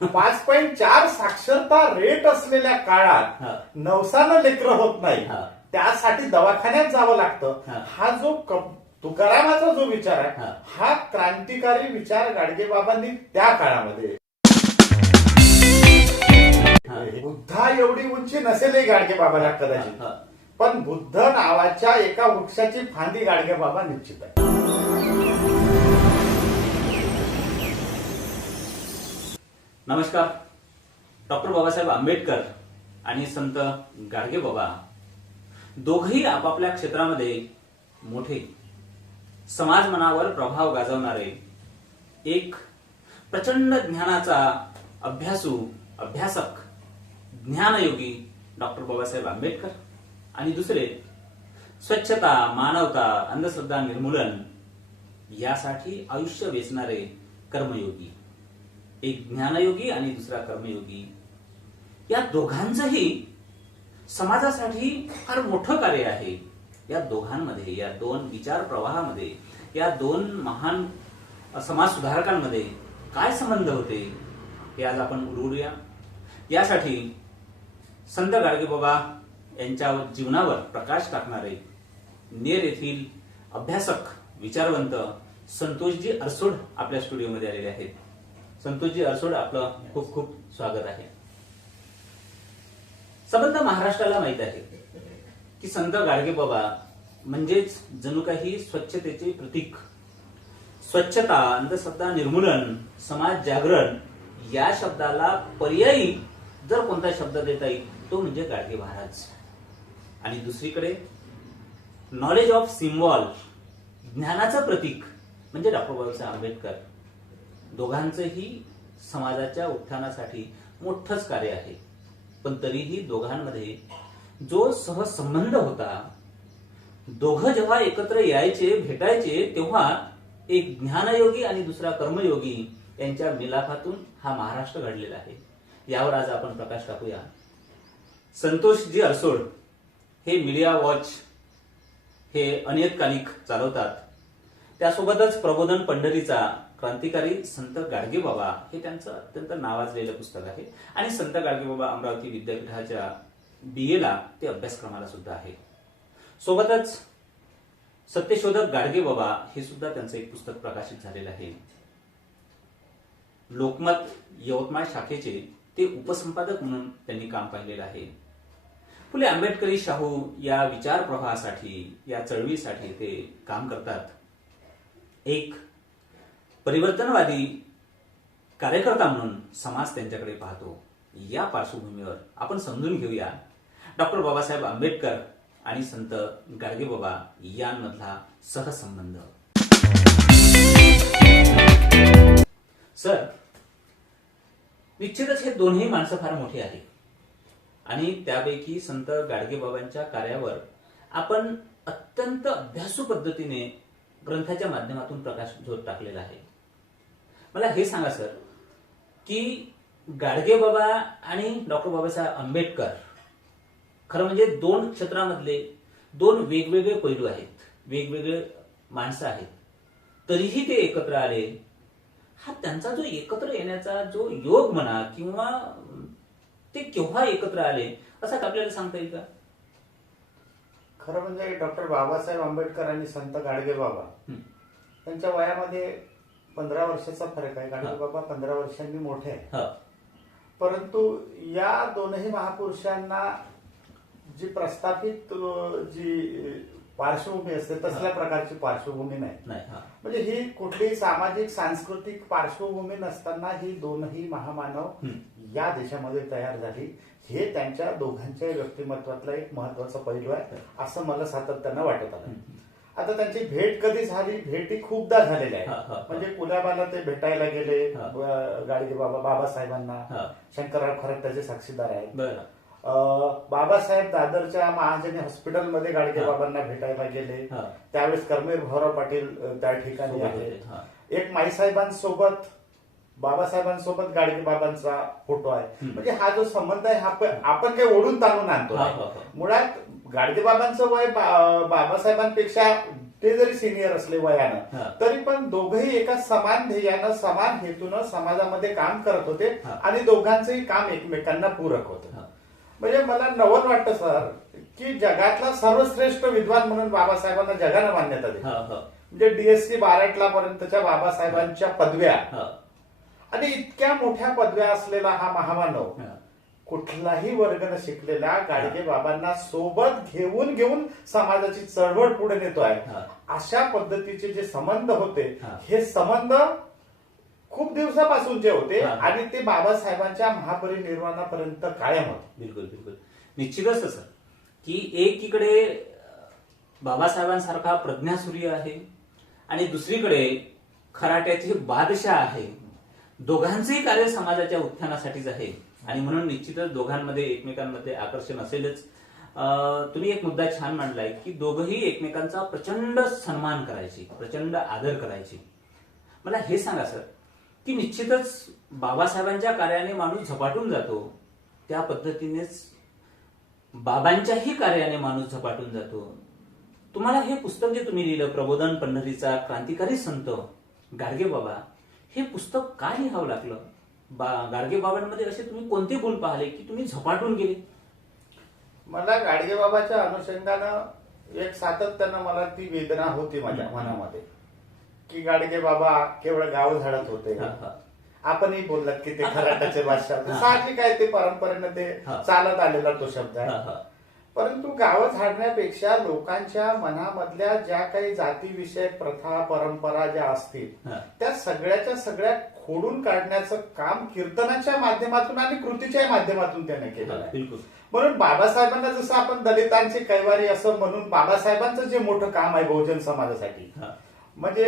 5.4 साक्षरता रेट असलेल्या काळात नवसानं लेकरं होत नाही, त्यासाठी दवाखान्यात जावं लागतं. हा जो तुकारामाचा जो विचार आहे, हा क्रांतिकारी विचार गाडगेबाबांनी त्या काळामध्ये. बुद्धा एवढी उंची नसेलही गाडगेबाबाला कदाचित, पण बुद्ध नावाच्या एका वृक्षाची फांदी गाडगेबाबा निश्चित आहे. नमस्कार. डॉक्टर बाबासाहेब आंबेडकर आणि संत गाडगेबाबा दोघेही आपापल्या क्षेत्रामध्ये मोठे समाज मनावर प्रभाव गाजवणारे, एक प्रचंड ज्ञानाचा अभ्यासक ज्ञानयोगी डॉक्टर बाबासाहेब आंबेडकर, आणि दुसरे स्वच्छता, मानवता, अंधश्रद्धा निर्मूलन यासाठी आयुष्य वेचणारे कर्मयोगी. एक ज्ञानयोगी आणि दुसरा कर्मयोगी. या दोघांचंही समाजासाठी फार मोठं कार्य आहे. या दोघांमध्ये, या दोन विचार प्रवाहामध्ये, या दोन महान समाज सुधारकांमध्ये काय संबंध होते हे आज आपण उलगडूया. यासाठी संत गाडगेबाबा यांच्या जीवनावर प्रकाश टाकणारे नेर येथील अभ्यासक, विचारवंत संतोषजी अरसोड आपल्या स्टुडिओमध्ये आलेले आहेत. संतोषजी अरसोड, आपलं खूप खूप स्वागत आहे. संबंध महाराष्ट्राला माहित आहे की संत गाडगेबाबा म्हणजेच जणू काही स्वच्छतेचे प्रतीक. स्वच्छता, अंधश्रद्धा निर्मूलन, समाज जागरण या शब्दाला पर्यायी जर कोणता शब्द देता येईल तो म्हणजे गाडगे महाराज. आणि दुसरीकडे नॉलेज ऑफ सिम्बॉल, ज्ञानाचं प्रतीक म्हणजे डॉक्टर बाबासाहेब आंबेडकर. दोघांचंही समाजाच्या उत्थानासाठी मोठंच कार्य आहे. पण तरीही दोघांमध्ये जो सहसंबंध होता, दोघं जेव्हा एकत्र यायचे, भेटायचे, तेव्हा एक ज्ञानयोगी आणि दुसरा कर्मयोगी यांच्या मिलाफातून हा महाराष्ट्र घडलेला आहे. यावर आज आपण प्रकाश टाकूया. संतोषजी अरसोड हे मीडिया वॉच हे अनियतकालिक चालवतात. त्यासोबतच प्रबोधन पंढरीचा क्रांतिकारी संत गाडगेबाबा हे त्यांचं अत्यंत नावाजलेलं पुस्तक आहे. आणि संत गाडगेबाबा अमरावती विद्यापीठाच्या BA ला ते अभ्यासक्रमाला सुद्धा आहे. सोबतच सत्यशोधक गाडगेबाबा हे सुद्धा त्यांचं एक पुस्तक प्रकाशित झालेलं आहे. लोकमत यवतमाळ शाखेचे ते उपसंपादक म्हणून त्यांनी काम पाहिलेलं आहे. फुले आंबेडकरी शाहू या विचार प्रवाहासाठी, या चळवळीसाठी ते काम करतात. एक परिवर्तनवादी कार्यकर्ता म्हणून समाज त्यांच्याकडे पाहतो. या पार्श्वभूमीवर आपण समजून घेऊया डॉक्टर बाबासाहेब आंबेडकर आणि संत गाडगेबाबा यांमधला सहसंबंध. सर, निश्चितच हे दोन्ही माणसं फार मोठी आहेत आणि त्यापैकी संत गाडगेबाबांच्या कार्यावर आपण अत्यंत अभ्यासू पद्धतीने ग्रंथाच्या माध्यमातून प्रकाश झोत टाकलेला आहे. मला हे सांगा सर की गाडगेबाबा आणि डॉक्टर बाबासाहेब आंबेडकर खरं म्हणजे दोन क्षेत्रामधले दोन वेगवेगळे पैलू आहेत, वेगवेगळे माणसं आहेत, तरीही ते एकत्र आले. हा त्यांचा जो एकत्र येण्याचा जो योग म्हणा किंवा ते केव्हा एकत्र आले असं आपल्याला सांगता येईल का? खरं म्हणजे डॉक्टर बाबासाहेब आंबेडकर आणि संत गाडगेबाबा त्यांच्या वयामध्ये 15 वर्षाचा फरक आहे. गाडगेबाबा 15 वर्षांनी मोठे आहे. परंतु या दोनही महापुरुषांना जी प्रस्थापित जी पार्श्वभूमी असते तसल्या प्रकारची पार्श्वभूमी नाही. म्हणजे ही कुठलीही सामाजिक सांस्कृतिक पार्श्वभूमी नसताना ही दोनही महामानव या देशामध्ये तयार झाली. हे त्यांच्या दोघांच्या व्यक्तिमत्वातला एक महत्वाचा पैलू आहे असं मला सातत्यानं वाटत आलं. आता त्यांची भेट कधी झाली? भेटी खूपदा झालेल्या आहेत. म्हणजे कुलाबाला ते भेटायला गेले गाडगेबाबा बाबासाहेबांना. शंकरराव खरं त्याचे साक्षीदार आहेत. बाबासाहेब दादरच्या महाजनी हॉस्पिटलमध्ये गाडगेबाबांना भेटायला गेले, त्यावेळेस कर्मवीर भाऊराव पाटील त्या ठिकाणी आहेत. एक माईसाहेबांसोबत बाबासाहेबांसोबत गाडगेबाबांचा फोटो आहे. म्हणजे हा जो संबंध आहे हा आपण काही ओढून ताणून आणतो. मुळात गाडगेबाबांचं वय बाबासाहेबांपेक्षा ते जरी सिनियर असले वयानं, हा. तरी पण दोघंही एका समान ध्येयानं समान हेतूनं समाजामध्ये काम करत होते हा. आणि दोघांचंही काम एकमेकांना पूरक होतं. हा. म्हणजे मला नवल वाटतं सर की जगातला सर्वश्रेष्ठ विद्वान म्हणून बाबासाहेबांना जगानं मान्यता दिली. हा. हा. म्हणजे DSc बाराटला पर्यंतच्या बाबासाहेबांच्या पदव्या हा. आणि इतक्या मोठ्या पदव्या असलेला हा महामानव हा. कुठलाही वर्ग न शिकलेल्या गाडगे बाबांना सोबत घेऊन समाजाची चळवळ पुढे नेतोय. हा. अशा पद्धतीचे जे संबंध होते, हा. हे संबंध खूप दिवसापासूनचे होते हा. आणि ते बाबासाहेबांच्या महापरिनिर्वाणापर्यंत कायम होते. बिलकुल बिलकुल निश्चितच सर की एकीकडे बाबासाहेबांसारखा प्रज्ञासूर्य आहे आणि दुसरीकडे खराट्याचे बादशाह आहे. दोघांचेही कार्य समाजाच्या उत्थानासाठीच आहे आणि म्हणून निश्चितच दोघांमध्ये एकमेकांमध्ये आकर्षण असेलच. तुम्ही एक मुद्दा छान मांडलाय की दोघंही एकमेकांचा प्रचंड सन्मान करायचे, प्रचंड आदर करायचे. मला हे सांगा सर की निश्चितच बाबासाहेबांच्या कार्याने माणूस झपाटून जातो, त्या पद्धतीनेच बाबांच्याही कार्याने माणूस झपाटून जातो. तुम्हाला हे पुस्तक जे तुम्ही लिहिलं, प्रबोधन पंढरीचा क्रांतिकारी संत गाडगे बाबा, हे पुस्तक का लिहावं लागलं? गाडगे बाबांमध्ये असे तुम्ही कोणते गुण पाहिले की तुम्ही झपाटून गेले? मला गाडगेबाबाच्या अनुषंगानं एक सातत्यानं मला ती वेदना होती माझ्या मनामध्ये की गाडगे बाबा केवळ गाव झाडत होते. हा. हा. आपणही बोललात की ते खराट्याचे बादशाह होते. हा. साहजिक आहे, ते परंपरेनं ते हा. चालत आलेला तो शब्द हा. आहे. हा. परंतु गावं झाडण्यापेक्षा लोकांच्या मनामधल्या ज्या काही जातीविषयक प्रथा परंपरा ज्या असतील हा. त्या सगळ्याच्या सगळ्या खोडून काढण्याचं काम कीर्तनाच्या माध्यमातून आणि कृतीच्या माध्यमातून त्याने केलेलं आहे. बिलकुल. म्हणून बाबासाहेबांना जसं आपण दलितांचे कैवारी असं म्हणून बाबासाहेबांचं जे मोठं काम आहे बहुजन समाजासाठी, हा. म्हणजे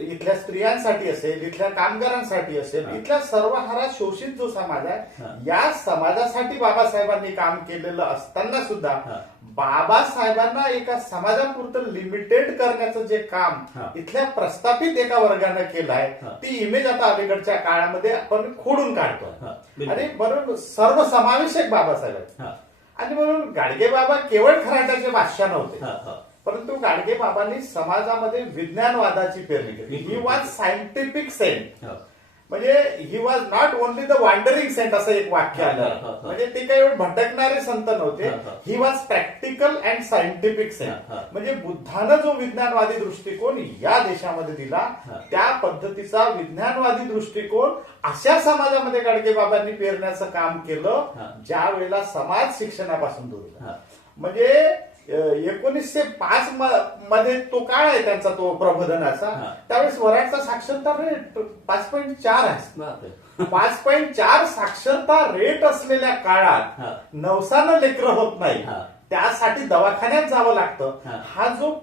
इथल्या स्त्रियांसाठी असेल, इथल्या कामगारांसाठी असेल, हा. इथल्या सर्वहारा शोषित जो समाज हा. आहे या समाजासाठी बाबासाहेबांनी काम केलेलं असताना सुद्धा हा. बाबासाहेबांना एका समाजापुरतं लिमिटेड करण्याचं जे काम हा. इथल्या प्रस्थापित एका वर्गानं केलं आहे, हा. ती इमेज आता अलीकडच्या काळामध्ये आपण खोडून काढतो. हा. बिलकुल. आणि म्हणून सर्वसमावेशक बाबासाहेब आहेत. हा. आणि म्हणून गाडगे बाबा केवळ खराट्याचे बादशाह नव्हते, हा. हा. परंतु गाडगे बाबांनी समाजामध्ये विज्ञानवादाची पेरणी केली. बिलकुल. He was scientific saint. हा. म्हणजे he was not only the wandering saint असं एक वाक्य हा. आलं. हा. म्हणजे ते काही एवढे भटकणारे संत नव्हते. हा. He was practical and scientific saint. हा. म्हणजे बुद्धानं जो विज्ञानवादी दृष्टिकोन या देशामध्ये दिला, हा. त्या पद्धतीचा विज्ञानवादी दृष्टिकोन अशा समाजामध्ये गाडगे बाबांनी पेरण्याचं काम केलं हा. ज्या वेळेला समाज शिक्षणापासून दूर होता. हा. म्हणजे 1905 मध्ये तो काळ आहे त्यांचा तो प्रबोधनाचा. हा. त्यावेळेस वराडचा साक्षरता रेट 5.4 आहे. बापरे. 5.4 साक्षरता रेट असलेल्या काळात हा. नवसानं लेकरं होत नाही, हा. त्यासाठी दवाखान्यात जावं लागतं. हा. हा जो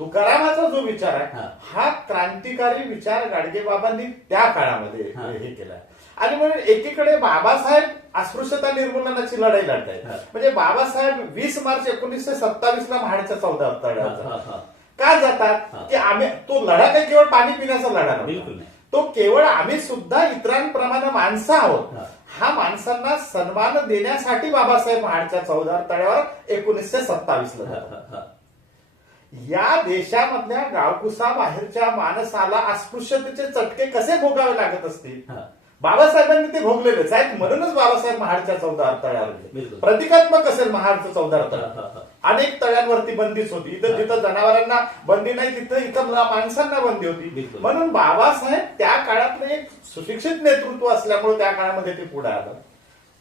तुकारामाचा जो विचार आहे, हा. हा क्रांतिकारी विचार गाडगे बाबांनी त्या काळामध्ये हा. हे केलाय. आणि म्हणून एकीकडे बाबासाहेब अस्पृश्यता निर्मूलनाची लढाई लढतायत. हा. म्हणजे बाबासाहेब 20 मार्च 1927 ला महाडच्या 14 तळ्यावर हा. हा. का जातात हा. की आम्ही, तो लढा काही केवळ पाणी पिण्याचा लढा बिलकुल नव्हता, नाही. तो केवळ आम्ही सुद्धा इतरांप्रमाणे माणसं आहोत, हा. हा माणसांना सन्मान देण्यासाठी बाबासाहेब महाडच्या 14 तळ्यावर 1927 ला हा. जातात. हा. या देशामधल्या गावकुसा बाहेरच्या माणसाला अस्पृश्यतेचे चटके कसे भोगावे लागत असतील, हा. बाबासाहेबांनी ते भोगलेलेच आहेत. म्हणूनच बाबासाहेब महाडच्या 14 तळ्यावर गेले. बिलकुल. प्रतिकात्मक असेल महाडचं 14 हा. तळ. हा. हा. अनेक तळ्यांवरती बंदीच होती. इथं जिथं जनावरांना बंदी नाही, इथं माणसांना बंदी होती. बिलकुल. म्हणून बाबासाहेब त्या काळातलं एक सुशिक्षित नेतृत्व असल्यामुळे त्या काळामध्ये ते पुढे आलं.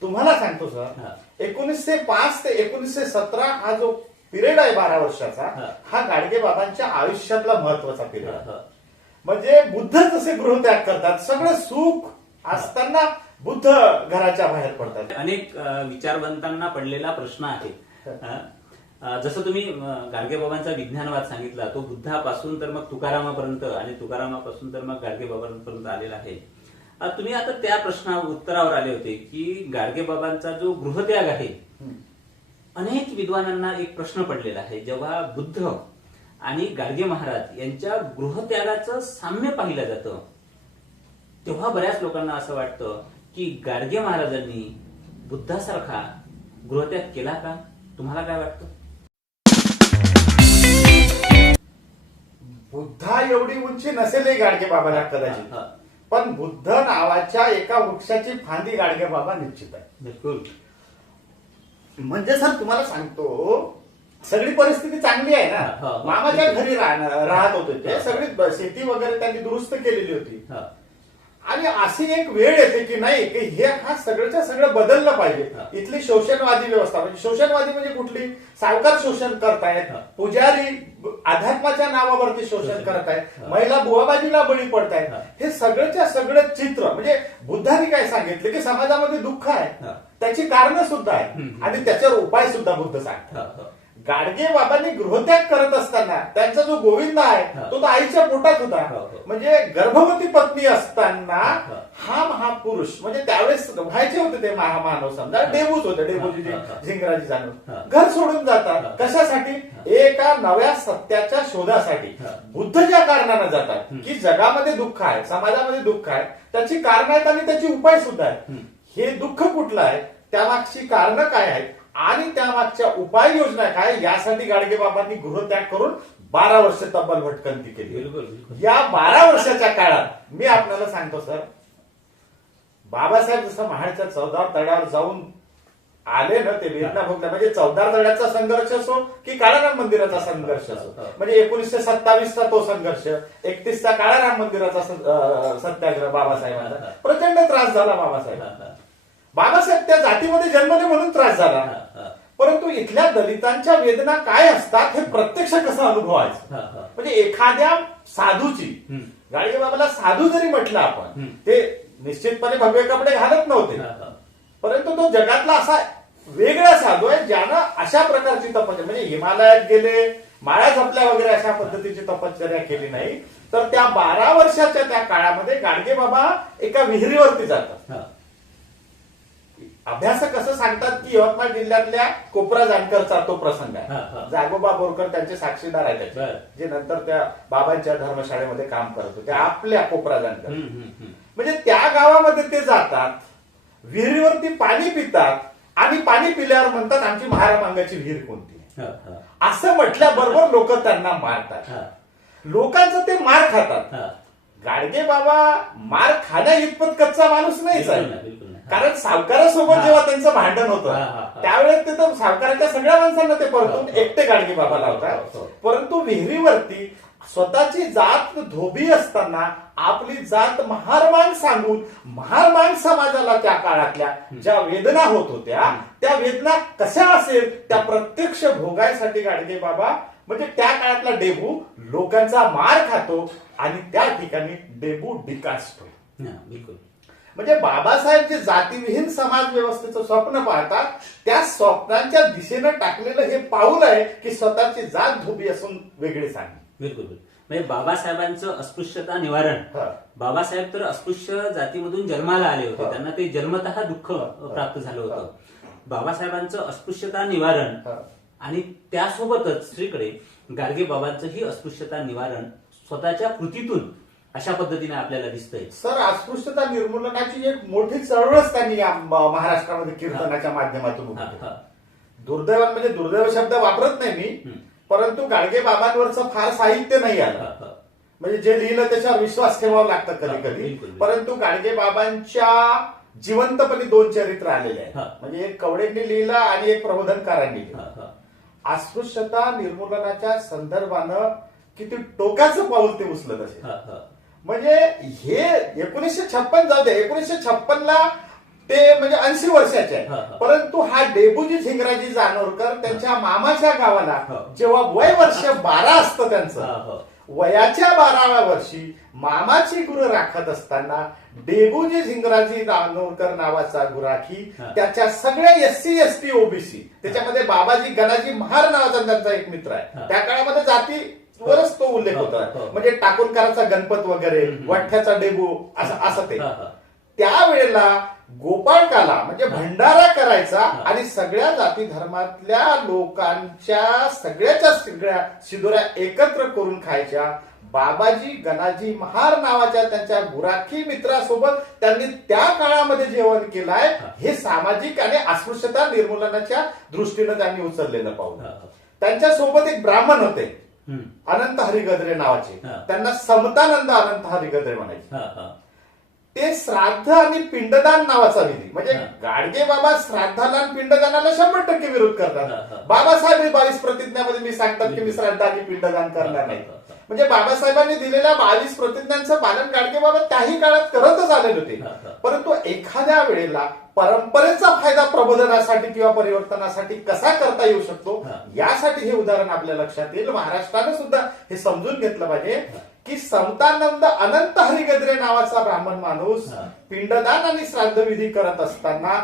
तुम्हाला सांगतो सर, हा. 1905 ते 1917 हा जो पिरियड आहे 12 वर्षाचा, हा. हा गाडगे बाबांच्या आयुष्यातला महत्वाचा पिरियड आहे. हा. म्हणजे बुद्ध जसे गृहत्याग करतात, सगळं सुख असताना बुद्ध घराच्या बाहेर पडतात. अनेक विचारवंतांना पडलेला प्रश्न आहे. जसं तुम्ही गाडगेबाबांचा विज्ञानवाद सांगितला, तो बुद्धापासून तर मग तुकारामापर्यंत आणि तुकारामापासून तर मग गाडगेबाबांपर्यंत आलेला आहे. तुम्ही आता त्या प्रश्नावर उत्तरावर आले होते की गाडगेबाबांचा जो गृहत्याग आहे, अनेक विद्वानांना एक प्रश्न पडलेला आहे. जेव्हा बुद्ध आणि गाडगे महाराज यांच्या गृहत्यागाचं साम्य पाहिलं जातं, तेव्हा बऱ्याच लोकांना असं वाटतं की गाडगे महाराजांनी बुद्धासारखा गृहत्याग केला का? तुम्हाला काय वाटतं? बुद्धा एवढी उंची नसेलही गाडगे बाबाला कदाचित, हा. पण बुद्ध नावाच्या एका वृक्षाची फांदी गाडगे बाबा निश्चित आहे. बिलकुल. म्हणजे सर तुम्हाला सांगतो, सगळी परिस्थिती चांगली आहे हा, ना. हा. मामाच्या घरी राहत होते ते, हा. सगळी शेती वगैरे त्यांनी दुरुस्त केलेली होती. हा. आणि अशी एक वेळ येते की नाही की हे हा सगळंच्या सगळं बदललं पाहिजे. हा. इथली शोषणवादी व्यवस्था, म्हणजे शोषणवादी म्हणजे कुठली, सावकार शोषण करतायत, हा. पुजारी अध्यात्माच्या नावावरती शोषण करतायत, हा. महिला बुवाबाजीला बळी पडतायत. हा. हे सगळंच्या सगळं चित्र म्हणजे बुद्धांनी काय सांगितलं की समाजामध्ये दुःख आहे, हा. त्याची कारणं सुद्धा आहेत हम्म. आणि त्याच्यावर उपाय सुद्धा बुद्ध सांगतात. हा. हा. गाडगे बाबांनी गृहत्याग करत असताना त्यांचा जो गोविंद आहे हा. तो आईच्या पोटात होता. हो, हो. म्हणजे गर्भवती पत्नी असताना हा. हा महापुरुष, म्हणजे त्यावेळेस व्हायचे होते ते महामानव, समजा डेबूच होते, डेबूजी हा, हा. झिंगराजी हा. जाणून घर सोडून जातात. हा. कशासाठी? एका नव्या सत्याच्या शोधासाठी. हा. बुद्ध ज्या कारणानं जातात हम्म. की जगामध्ये दुःख आहे, समाजामध्ये दुःख आहे, त्याची कारण आहेत आणि त्याची उपाय सुद्धा आहेत. हम्म. हे दुःख कुठलं आहे, त्यामागची कारणं काय आहेत आणि त्यामागच्या उपाययोजना काय, यासाठी गाडगे बाबांनी गृहत्याग करून 12 वर्ष तब्बल भटकंती केली. बिलकुल. बिलकुल. या 12 वर्षाच्या काळात मी आपल्याला सांगतो सर, बाबासाहेब जसं महाडच्या 14 तळ्यावर जाऊन आले ना, ते वेदना भोगल्या. म्हणजे 14 तळ्याचा संघर्ष असो की काळाराम मंदिराचा संघर्ष असो, म्हणजे 1927चा तो संघर्ष, 31चा काळाराम मंदिराचा सत्याग्रह बाबासाहेबांचा, प्रचंड त्रास झाला बाबासाहेब. बाबासाहेब त्या जातीमध्ये जन्मले म्हणून त्रास झाला, परंतु इथल्या दलितांच्या वेदना काय असतात हे प्रत्यक्ष कसं अनुभवायचं. म्हणजे एखाद्या साधूची, गाडगे बाबाला साधू जरी म्हटलं आपण, ते निश्चितपणे भगवे कपडे घालत नव्हते, परंतु तो जगातला असा वेगळा साधू आहे ज्यानं अशा प्रकारची तपश्चर्या, म्हणजे हिमालयात गेले, माळा जपल्या वगैरे अशा पद्धतीची तपश्चर्या केली नाही. तर त्या 12 वर्षाच्या त्या काळामध्ये गाडगे बाबा एका विहिरीवरती जातात. अभ्यासक कसं सांगतात की यवतमाळ जिल्ह्यातल्या कोपरा जानकरचा तो प्रसंग आहे. जागोबा बोरकर त्यांचे साक्षीदार आहेत त्याचे, जे नंतर त्या बाबांच्या धर्मशाळेमध्ये काम करत होते, आपल्या कोपरा जानकर. म्हणजे त्या गावामध्ये ते जातात, विहिरीवरती पाणी पितात आणि पाणी पिल्यावर म्हणतात आमची महारामांगाची विहीर कोणती, असं म्हटल्याबरोबर लोक त्यांना मारतात. लोकांचं ते मार खातात. गाडगे बाबा मार खाण्या इतपत कच्चा माणूस नाहीच आहे, कारण सावकारासोबत जेव्हा त्यांचं भांडण होतं त्यावेळेस ते तर सावकाराच्या सगळ्या माणसांना ते परतून एकटे गाडगे बाबा लावतात. परंतु विहिरीवरती स्वतःची जात धोबी असताना आपली जात महारमांग सांगून महारमांग समाजाला त्या काळातल्या ज्या वेदना होत होत्या त्या वेदना कशा असेल त्या प्रत्यक्ष भोगायसाठी गाडगे बाबा, म्हणजे त्या काळातला डेबू लोकांचा मार खातो आणि त्या ठिकाणी डेबू डिकासतो. बिलकुल. म्हणजे बाबासाहेब जे जातीविहीन समाज व्यवस्थेचं स्वप्न पाहतात त्या स्वप्नांच्या दिशेनं टाकलेलं हे पाऊल आहे की स्वतःची जात धोबी असून वेगळी सांगली. बिलकुल. म्हणजे बाबासाहेबांचं अस्पृश्यता निवारण, बाबासाहेब तर अस्पृश्य जातीमधून जन्माला आले होते, त्यांना ते जन्मतः दुःख प्राप्त झालं होतं. बाबासाहेबांचं अस्पृश्यता निवारण आणि त्यासोबतच श्रीकडे गाडगे बाबांचंही अस्पृश्यता निवारण स्वतःच्या कृतीतून अशा पद्धतीने आपल्याला दिसतंय. सर, अस्पृश्यता निर्मूलनाची एक मोठी चळवळच त्यांनी या महाराष्ट्रामध्ये कीर्तनाच्या माध्यमातून उभी केली. दुर्दैव म्हणजे दुर्दैव शब्द वापरत नाही मी, परंतु गाडगे बाबांवरचं फार साहित्य नाही आलं. म्हणजे जे लिहिलं त्याच्यावर विश्वास ठेवावा लागतं कधी कधी, परंतु गाडगे बाबांच्या जिवंतपणे 2 चरित्र आलेले आहेत. म्हणजे एक कवडेंनी लिहिलं आणि एक प्रबोधनकारांनी लिहिलं. अस्पृश्यता निर्मूलनाच्या संदर्भानं किती टोकाचं पाऊल ते उचलत असेल. म्हणजे हे 1956 जाऊ दे, 1956ला ते म्हणजे 80 वर्षाचे आहे, परंतु हा डेबूजी झिंगराजी जानोरकर त्यांच्या मामाच्या गावाला जेव्हा वय वर्ष 12 असतं त्यांचं, वयाच्या 12व्या वर्षी मामाची गुरं राखत असताना डेबूजी झिंगराजी जानोरकर नावाचा गुराखी त्याच्या सगळ्या SC ST OBC, त्याच्यामध्ये बाबाजी गणाजी महार नावाचा त्यांचा एक मित्र आहे, त्या काळामध्ये जाती वरच तो उल्लेख होता. म्हणजे टाकुरकरांचा गणपत वगैरे, वठ्ठ्याचा डेबू असं ते. त्यावेळेला गोपाळकाला म्हणजे भंडारा करायचा आणि सगळ्या जाती धर्मातल्या लोकांच्या सगळ्या शिदोऱ्या एकत्र करून खायच्या. बाबाजी गणाजी महार नावाच्या त्यांच्या गुराखी मित्रासोबत त्यांनी त्या काळामध्ये जेवण केलंय. हे सामाजिक आणि अस्पृश्यता निर्मूलनाच्या दृष्टीनं त्यांनी उचललेलं पाऊल. त्यांच्यासोबत एक ब्राह्मण होते, अनंत हरी गद्रे नावाचे, हा. त्यांना समतानंद अनंत हरी गद्रे म्हणायचे. हा, हा. ते श्राद्ध आणि पिंडदान नावाचा विधी, म्हणजे हा. गाडगे बाबा श्राद्धाला आणि पिंडदानाला 100% विरोध हा, करतात. हा. बाबासाहेब हे 22 प्रतिज्ञामध्ये मी सांगतात की मी श्राद्ध आणि पिंडदान करणार नाही. हा, हा. म्हणजे बाबासाहेबांनी दिलेल्या 22 प्रतिज्ञांचं पालन गाडगे बाबा त्याही काळात करतच आलेले होते. हा, हा. परंतु एखाद्या वेळेला परंपरेचा फायदा प्रबोधनासाठी किंवा परिवर्तनासाठी कसा करता येऊ शकतो, हा. यासाठी हे उदाहरण आपल्या लक्षात येईल. महाराष्ट्रानं सुद्धा हे समजून घेतलं पाहिजे की समतानंद अनंत हरिगद्रे नावाचा ब्राह्मण माणूस हा. पिंडदान आणि श्राद्ध विधी करत असताना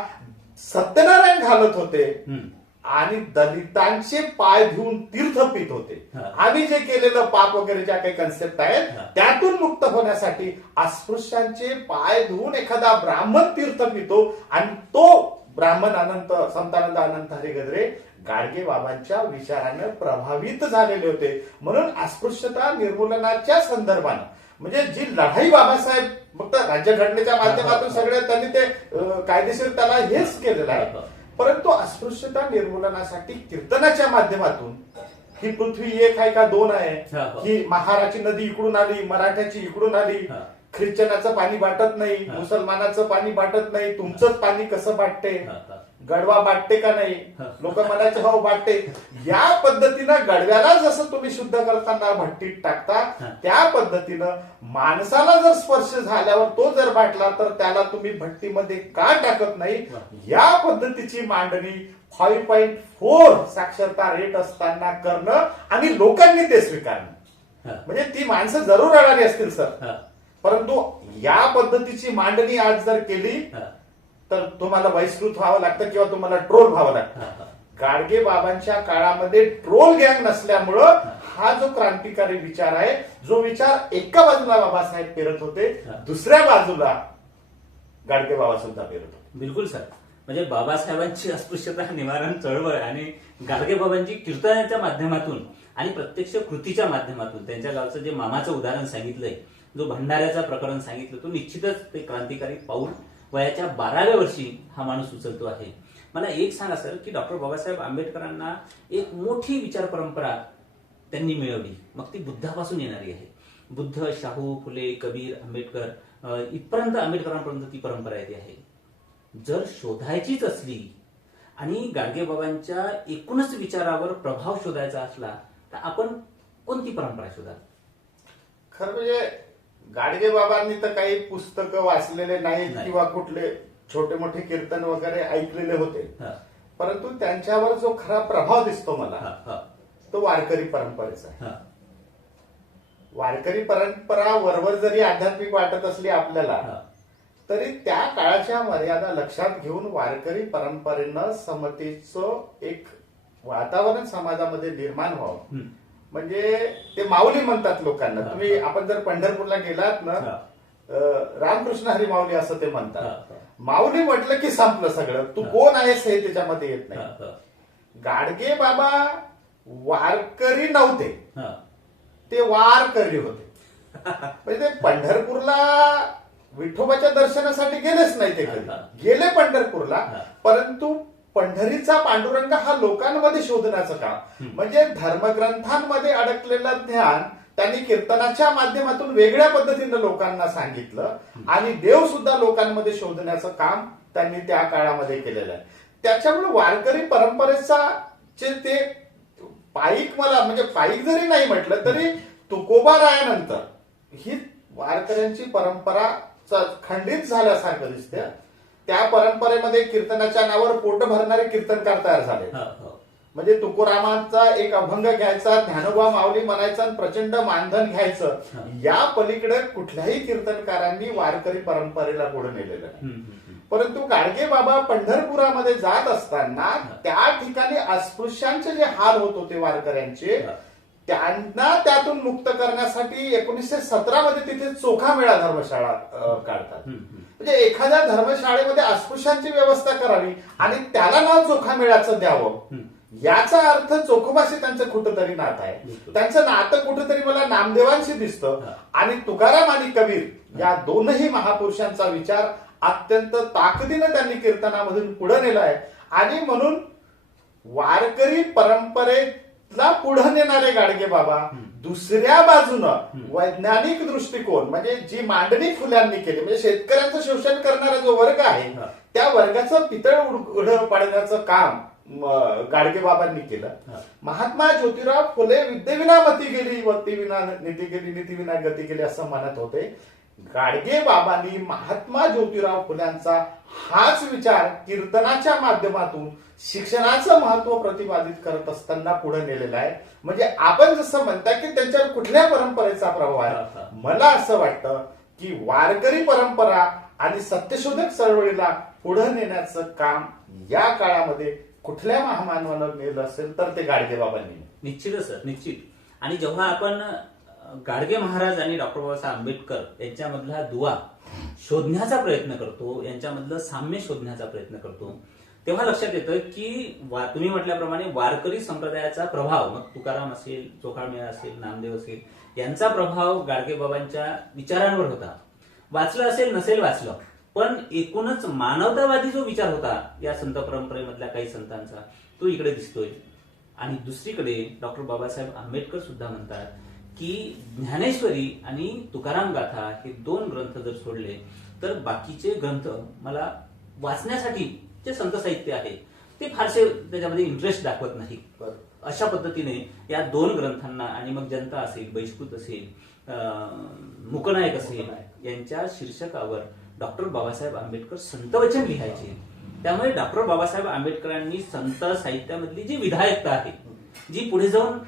सत्यनारायण घालत होते हम्म. आणि दलितांचे पाय धुवून तीर्थ पित होते. हा. आम्ही जे केलेलं पाप वगैरे ज्या काही कन्सेप्ट आहेत हा. त्यातून मुक्त होण्यासाठी अस्पृश्यांचे पाय धुवून एखादा ब्राह्मण तीर्थ पितो आणि तो ब्राह्मण अनंत संतानंद अनंत हरिगद्रे गाडगे बाबांच्या विचाराने प्रभावित झालेले होते. म्हणून अस्पृश्यता निर्मूलनाच्या संदर्भानं म्हणजे जी लढाई बाबासाहेब फक्त राज्यघटनेच्या माध्यमातून सगळ्या त्यांनी ते कायदेशीर त्याला हेच केलेलं आहे. परंतु अस्पृश्यता निर्मूलनासाठी कीर्तनाच्या माध्यमातून ही पृथ्वी एक आहे का दोन आहे, ही महाराची नदी इकडून आली, मराठ्याची इकडून आली, ख्रिश्चनाचं पाणी बाटत नाही, मुसलमानाचं पाणी बाटत नाही, तुमचंच पाणी कसं बाटते, गडवा बाटते का नाही, लोक म्हणायचे हो बाटते. या पद्धतीनं गडव्याला जसं तुम्ही शुद्ध करताना भट्टीत टाकता त्या पद्धतीनं माणसाला जर स्पर्श झाल्यावर तो जर बाटला तर त्याला तुम्ही भट्टीमध्ये का टाकत नाही, या पद्धतीची मांडणी 5.4 साक्षरता रेट असताना करणं आणि लोकांनी ते स्वीकारणं. म्हणजे ती माणसं जरूर रडाली असतील सर, परंतु या पद्धतीची मांडणी आज जर केली तर तुम्हाला बहिष्कृत व्हावं लागतं किंवा तुम्हाला ट्रोल व्हावं लागतं. गाडगे बाबांच्या काळामध्ये ट्रोल गँग नसल्यामुळं हा जो क्रांतिकारी विचार आहे, जो विचार एका बाजूला बाबासाहेब पेरत होते, दुसऱ्या बाजूला गाडगे बाबा सुद्धा पेरत होते. बिलकुल सर. म्हणजे बाबासाहेबांची अस्पृश्यता निवारण चळवळ आणि गाडगे बाबांची कीर्तनाच्या माध्यमातून आणि प्रत्यक्ष कृतीच्या माध्यमातून त्यांच्या गावचं जे मामाचं उदाहरण सांगितलंय, जो भंडाऱ्याचं प्रकरण सांगितलं, तो निश्चितच ते क्रांतिकारी पाऊल वयाच्या 12व्या वर्षी हा माणूस उचलतो आहे. मला एक सांगा सर की डॉक्टर बाबासाहेब आंबेडकरांना एक मोठी विचार परंपरा त्यांनी मिळवली, मग ती बुद्धापासून येणारी आहे. बुद्ध, शाहू, फुले, कबीर, आंबेडकर इथपर्यंत आंबेडकरांपर्यंत ती परंपरा येते आहे. जर शोधायचीच असली आणि गाडगे बाबांच्या एकूणच विचारावर प्रभाव शोधायचा असला तर आपण कोणती परंपरा शोधाल? खरं म्हणजे गाडगे बाबांनी तर काही पुस्तकं वाचलेले नाहीत किंवा कुठले छोटे मोठे कीर्तन वगैरे ऐकलेले होते, परंतु त्यांच्यावर जो खरा प्रभाव दिसतो मला तो वारकरी परंपरेचा आहे. वारकरी परंपरा वरवर जरी आध्यात्मिक वाटत असली आपल्याला तरी त्या काळाच्या मर्यादा लक्षात घेऊन वारकरी परंपरेनं समतेचं एक वातावरण समाजामध्ये निर्माण व्हावं. म्हणजे ते माऊली म्हणतात लोकांना. तुम्ही आपण जर पंढरपूरला गेलात ना, रामकृष्ण हरी माऊली असं ते म्हणतात. माऊली म्हटलं की संपलं सगळं, तू कोण आहेस हे त्याच्यामध्ये येत नाही. गाडगे बाबा वारकरी नव्हते, ते वारकरी होते. म्हणजे ते पंढरपूरला विठोबाच्या दर्शनासाठी गेलेच नाही, ते कधी गेले पंढरपूरला, परंतु पंढरीचा पांडुरंग हा लोकांमध्ये शोधण्याचं काम. म्हणजे धर्मग्रंथांमध्ये अडकलेलं ज्ञान त्यांनी कीर्तनाच्या माध्यमातून वेगळ्या पद्धतीनं लोकांना सांगितलं आणि देव सुद्धा लोकांमध्ये शोधण्याचं काम त्यांनी त्या काळामध्ये केलेलं आहे. त्याच्यामुळे वारकरी परंपरेचा ते पायिक, मला म्हणजे पायिक जरी नाही म्हटलं तरी तुकोबारायानंतर ही वारकऱ्यांची परंपरा खंडित झाल्यासारखं दिसते. त्या परंपरेमध्ये कीर्तनाच्या नावावर पोट भरणारे कीर्तनकार तयार झाले. म्हणजे तुकोरामांचा एक अभंग घ्यायचा, ज्ञानोबा माऊली म्हणायचा आणि प्रचंड मानधन घ्यायचं, या पलीकडे कुठल्याही कीर्तनकारांनी वारकरी परंपरेला पुढे नेलेलं नाही. परंतु गाडगे बाबा पंढरपुरामध्ये जात असताना त्या ठिकाणी अस्पृश्यांचे जे हाल होत होते वारकऱ्यांचे, त्यांना त्यातून मुक्त करण्यासाठी 1917 मध्ये तिथे चोखा मेळा धर्मशाळा काढतात. म्हणजे एखाद्या धर्मशाळेमध्ये अस्पृश्यांची व्यवस्था करावी आणि त्याला नाव चोखा मेळ्याचं द्यावं, याचा अर्थ चोखोबाशी त्यांचं कुठंतरी नातं आहे. त्यांचं नातं कुठंतरी मला नामदेवांशी दिसतं. आणि तुकाराम आणि कबीर या दोनही महापुरुषांचा विचार अत्यंत ताकदीनं त्यांनी कीर्तनामधून पुढे नेला आहे. आणि म्हणून वारकरी परंपरेत ला पुढे नेणारे गाडगे बाबा, दुसऱ्या बाजूनं वैज्ञानिक दृष्टिकोन म्हणजे जी मांडणी फुल्यांनी केली, म्हणजे शेतकऱ्यांचं शोषण करणारा जो वर्ग आहे त्या वर्गाचं पितळ उघड पाडण्याचं काम गाडगे बाबांनी केलं. महात्मा ज्योतिराव फुले विद्येविना मती गेली, मतीविना नीती गेली, नीतीविना गती गेली असं म्हणत होते. गाडगे बाबांनी महात्मा ज्योतिराव फुल्यांचा हाच विचार कीर्तनाच्या माध्यमातून शिक्षणाचं महत्व प्रतिपादित करत असताना पुढे नेलेला आहे. म्हणजे आपण जसं म्हणता की त्यांच्यावर कुठल्या परंपरेचा प्रभाव आहे, मला असं वाटतं की वारकरी परंपरा आणि सत्यशोधक चळवळीला पुढे नेण्याचं काम या काळामध्ये कुठल्या महामानवानं नेलं असेल तर ते गाडगे बाबांनी. निश्चितच सर, निश्चित. आणि जेव्हा आपण गाडगे महाराज आणि डॉक्टर बाबासाहेब आंबेडकर यांच्यामधला दुवा शोधण्याचा प्रयत्न करतो, यांच्यामधलं साम्य शोधण्याचा प्रयत्न करतो, तेव्हा लक्षात येतं की तुम्ही म्हटल्याप्रमाणे वारकरी संप्रदायाचा प्रभाव, मग तुकाराम असेल, चोखाळमेळा असेल, नामदेव असेल, यांचा प्रभाव गाडगे बाबांच्या विचारांवर होता. वाचलं असेल नसेल वाचलं, पण एकूणच मानवतावादी जो विचार होता या संत परंपरेमधल्या काही संतांचा, तो इकडे दिसतोय. आणि दुसरीकडे डॉक्टर बाबासाहेब आंबेडकर सुद्धा म्हणतात की ज्ञानेश्वरी आणि तुकाराम गाथा हे 2 ग्रंथ जर सोडले तर बाकीचे ग्रंथ मला वाचण्यासाठी जे संत साहित्य आहे ते फारसे त्याच्यामध्ये इंटरेस्ट दाखवत नाही. अशा पद्धतीने या 2 ग्रंथांना, आणि मग जनता असेल, बहिष्कृत असेल, मुकनायक असेल, यांच्या शीर्षकावर डॉक्टर बाबासाहेब आंबेडकर संतवचन लिहायचे. त्यामुळे डॉक्टर बाबासाहेब आंबेडकरांनी संत साहित्यामधली जी विधायकता आहे, जी पुढे जाऊन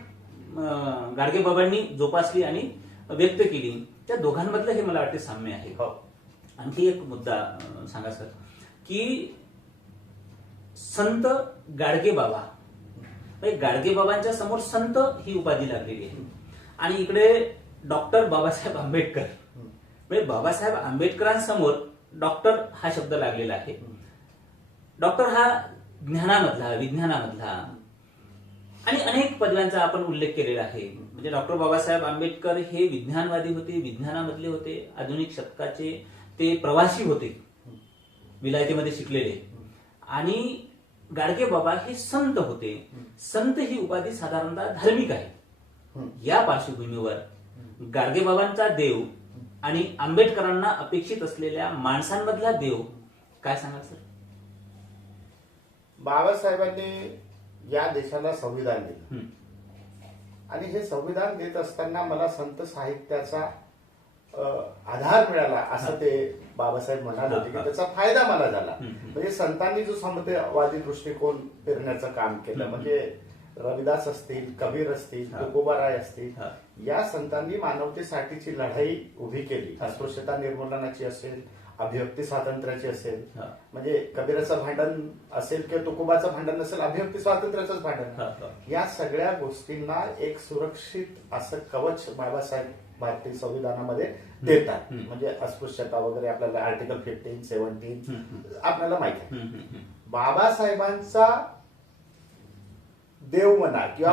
गाडगे बाबांनी जोपासली आणि व्यक्त केली, त्या दोघांमधलं हे मला वाटते साम्य आहे. आणखी एक मुद्दा सांगा सर, की संत गाडगे बाबा, गाडगे बाबांच्या समोर संत ही उपाधी लागलेली आहे, आणि इकडे डॉक्टर बाबासाहेब आंबेडकर, म्हणजे बाबासाहेब आंबेडकरांसमोर डॉक्टर हा शब्द लागलेला आहे. डॉक्टर हा ज्ञानामधला, विज्ञानामधला, आणि अनेक पदव्यांचा आपण उल्लेख केलेला आहे. म्हणजे डॉक्टर बाबासाहेब आंबेडकर हे विज्ञानवादी होते, विज्ञानामधले होते, आधुनिक शतकाचे ते प्रवासी होते, विलायतेमध्ये शिकलेले. आणि गाडगे बाबा हे संत होते. संत ही उपाधी साधारणतः धार्मिक आहे. या पार्श्वभूमीवर गाडगे बाबांचा देव आणि आंबेडकरांना अपेक्षित असलेल्या माणसांमधला देव काय सांगाल सर? बाबासाहेबांनी या देशाला संविधान दिलं, आणि हे संविधान देत असताना मला संत साहित्याचा आधार मिळाला असं ते बाबासाहेब म्हणाले होते की त्याचा फायदा मला झाला. म्हणजे संतांनी जो समतेवादी दृष्टिकोन पेरण्याचं काम केलं, म्हणजे रविदास असतील, कबीर असतील, तुकोबाराय असतील, या संतांनी मानवतेसाठीची लढाई उभी केली. अस्पृश्यता निर्मूलनाची असेल, अभिव्यक्ती स्वातंत्र्याची असेल, म्हणजे कबीराचं भांडण असेल किंवा तुकोबाचं भांडण असेल, अभिव्यक्ती स्वातंत्र्याचंच भांडण, या सगळ्या गोष्टींना एक सुरक्षित असं कवच बाबासाहेब भारतीय संविधानामध्ये देतात. म्हणजे अस्पृश्यता वगैरे आपल्याला आर्टिकल 15, 17 आपल्याला माहिती आहे. बाबासाहेबांचा देव म्हणा किंवा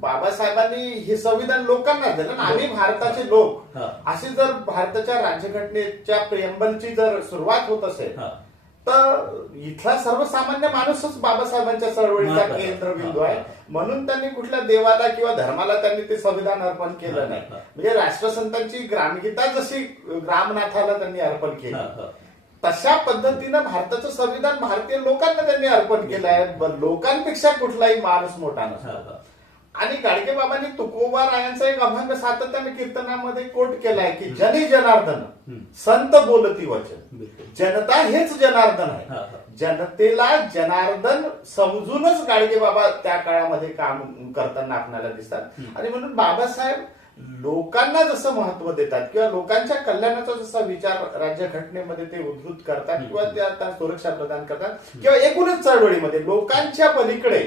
बाबासाहेबांनी हे संविधान लोकांना दिलं ना. आम्ही भारताचे लोक अशी जर भारताच्या राज्यघटनेच्या प्रियंबलची जर सुरुवात होत असेल तर इथला सर्वसामान्य माणूसच बाबासाहेबांच्या चळवळीचा केंद्रबिंदू आहे. म्हणून त्यांनी कुठल्या देवाला किंवा धर्माला त्यांनी ते संविधान अर्पण केलं नाही. म्हणजे राष्ट्रसंतांची ग्रामगीता जशी रामनाथाला त्यांनी अर्पण केली, तशा पद्धतीनं भारताचं संविधान भारतीय लोकांना त्यांनी अर्पण केलं आहे. लोकांपेक्षा कुठलाही माणूस मोठा नसतो. आणि गाडगे बाबांनी तुकोबारायांचा एक अभंग सातत्याने कीर्तनामध्ये कोट केलाय की जनी जनार्दन संत बोलती वचन, जनता हेच जनार्दन आहे. जनतेला जनार्दन समजूनच गाडगे बाबा त्या काळामध्ये काम करताना आपल्याला दिसतात. आणि म्हणून बाबासाहेब लोकांना जसं महत्व देतात किंवा लोकांच्या कल्याणाचा जसा विचार राज्यघटनेमध्ये ते उद्धृत करतात किंवा त्या सुरक्षा प्रदान करतात किंवा एकूणच चळवळीमध्ये लोकांच्या पलीकडे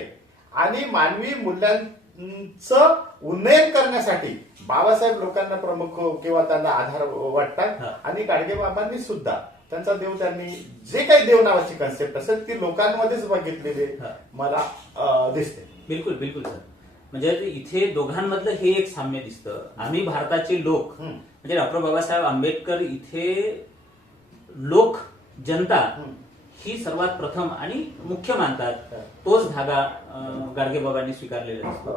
आणि मानवी मूल्यांचं उन्नयन करण्यासाठी बाबासाहेब लोकांना प्रमुख किंवा त्यांना आधार वाटतात. आणि गाडगे बाबांनी सुद्धा त्यांचा देव, त्यांनी जे काही देव नावाची कन्सेप्ट असेल ती लोकांमध्येच बघितलेली मला दिसते. बिलकुल बिलकुल सर. म्हणजे इथे दोघांमधलं हे एक साम्य दिसतं. आम्ही भारताचे लोक, म्हणजे डॉक्टर बाबासाहेब आंबेडकर इथे लोक, जनता ही सर्वात प्रथम आणि मुख्य मानतात तोच धागा गाडगेबाबांनी स्वीकारलेला असतो.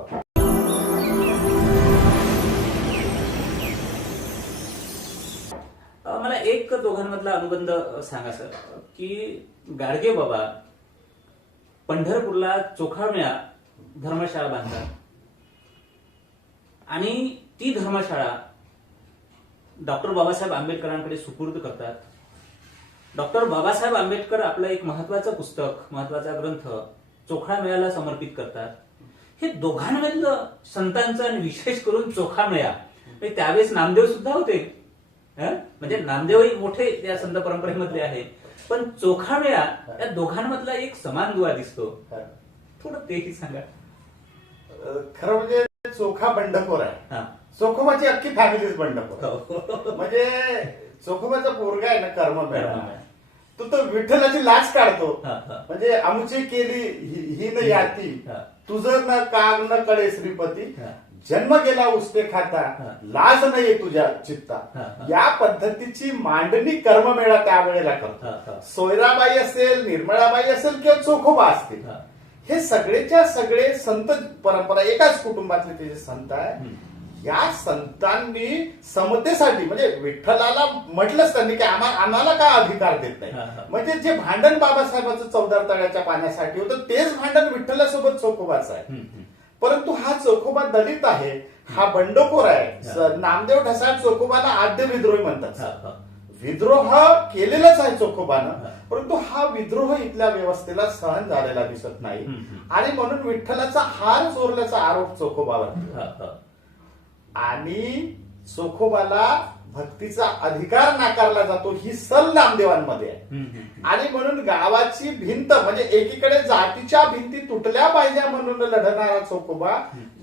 मला एक दोघांमधला अनुबंध सांगा सर, की गाडगेबाबा पंढरपूरला चोखामेळा धर्मशाळा बांधतात आणि ती धर्मशाळा डॉक्टर बाबासाहेब आंबेडकरांकडे सुपूर्द करतात. डॉक्टर बाबासाहेब आंबेडकर आपलं एक महत्वाचं पुस्तक, महत्वाचा ग्रंथ चोखामेळ्याला समर्पित करतात. हे दोघांमधलं संतांचं आणि विशेष करून चोखामेळा, त्यावेळेस नामदेव सुद्धा होते, म्हणजे नामदेवही मोठे या संत परंपरेमधले आहेत, पण चोखामेळा या दोघांमधला एक समान दुवा दिसतो. थोडं तेही सांगा. खरं म्हणजे चोखा बंडखोर आहे. चोखोबाची अख्खी फॅमिलीच बंडखोर. म्हणजे चोखोबाचा पोरगा आहे ना कर्म तो विठ्ठलाची लाच काढतो. म्हणजे आमची केली ही न याती, तुझं न काग न कळे श्रीपती, जन्म गेला उष्टे खाता, लाज नाही तुझ्या चित्ता. या पद्धतीची मांडणी कर्ममेळा त्यावेळेला करतो. सोयराबाई असेल, निर्मळाबाई असेल किंवा चोखोबा असतील, हे सगळेच्या सगळे संत परंपरा एकाच कुटुंबातले ते जे संत आहे. या संतांनी समतेसाठी म्हणजे विठ्ठलाला म्हटलंच त्यांनी की आम्हाला का अधिकार देत नाही. म्हणजे जे भांडण बाबासाहेबांचं 14 तळ्याच्या पाण्यासाठी होतं तेच भांडण विठ्ठलासोबत चोखोबाचं आहे. परंतु हा चोखोबा दलित आहे, हा बंडखोर आहे. नामदेव ढसाळ चोखोबाला आद्य विद्रोही म्हणतात. विद्रोह केलेलाच आहे चोखोबानं, परंतु हा विद्रोह इथल्या व्यवस्थेला सहन झालेला दिसत नाही आणि म्हणून विठ्ठलाचा हार चोरल्याचा आरोप चोखोबावर. आणि चोखोबाला भक्तीचा अधिकार नाकारला जातो ही सल नामदेवांमध्ये आहे. आणि म्हणून गावाची भिंत म्हणजे एकीकडे जातीच्या भिंती तुटल्या पाहिजे म्हणून लढणारा चोखोबा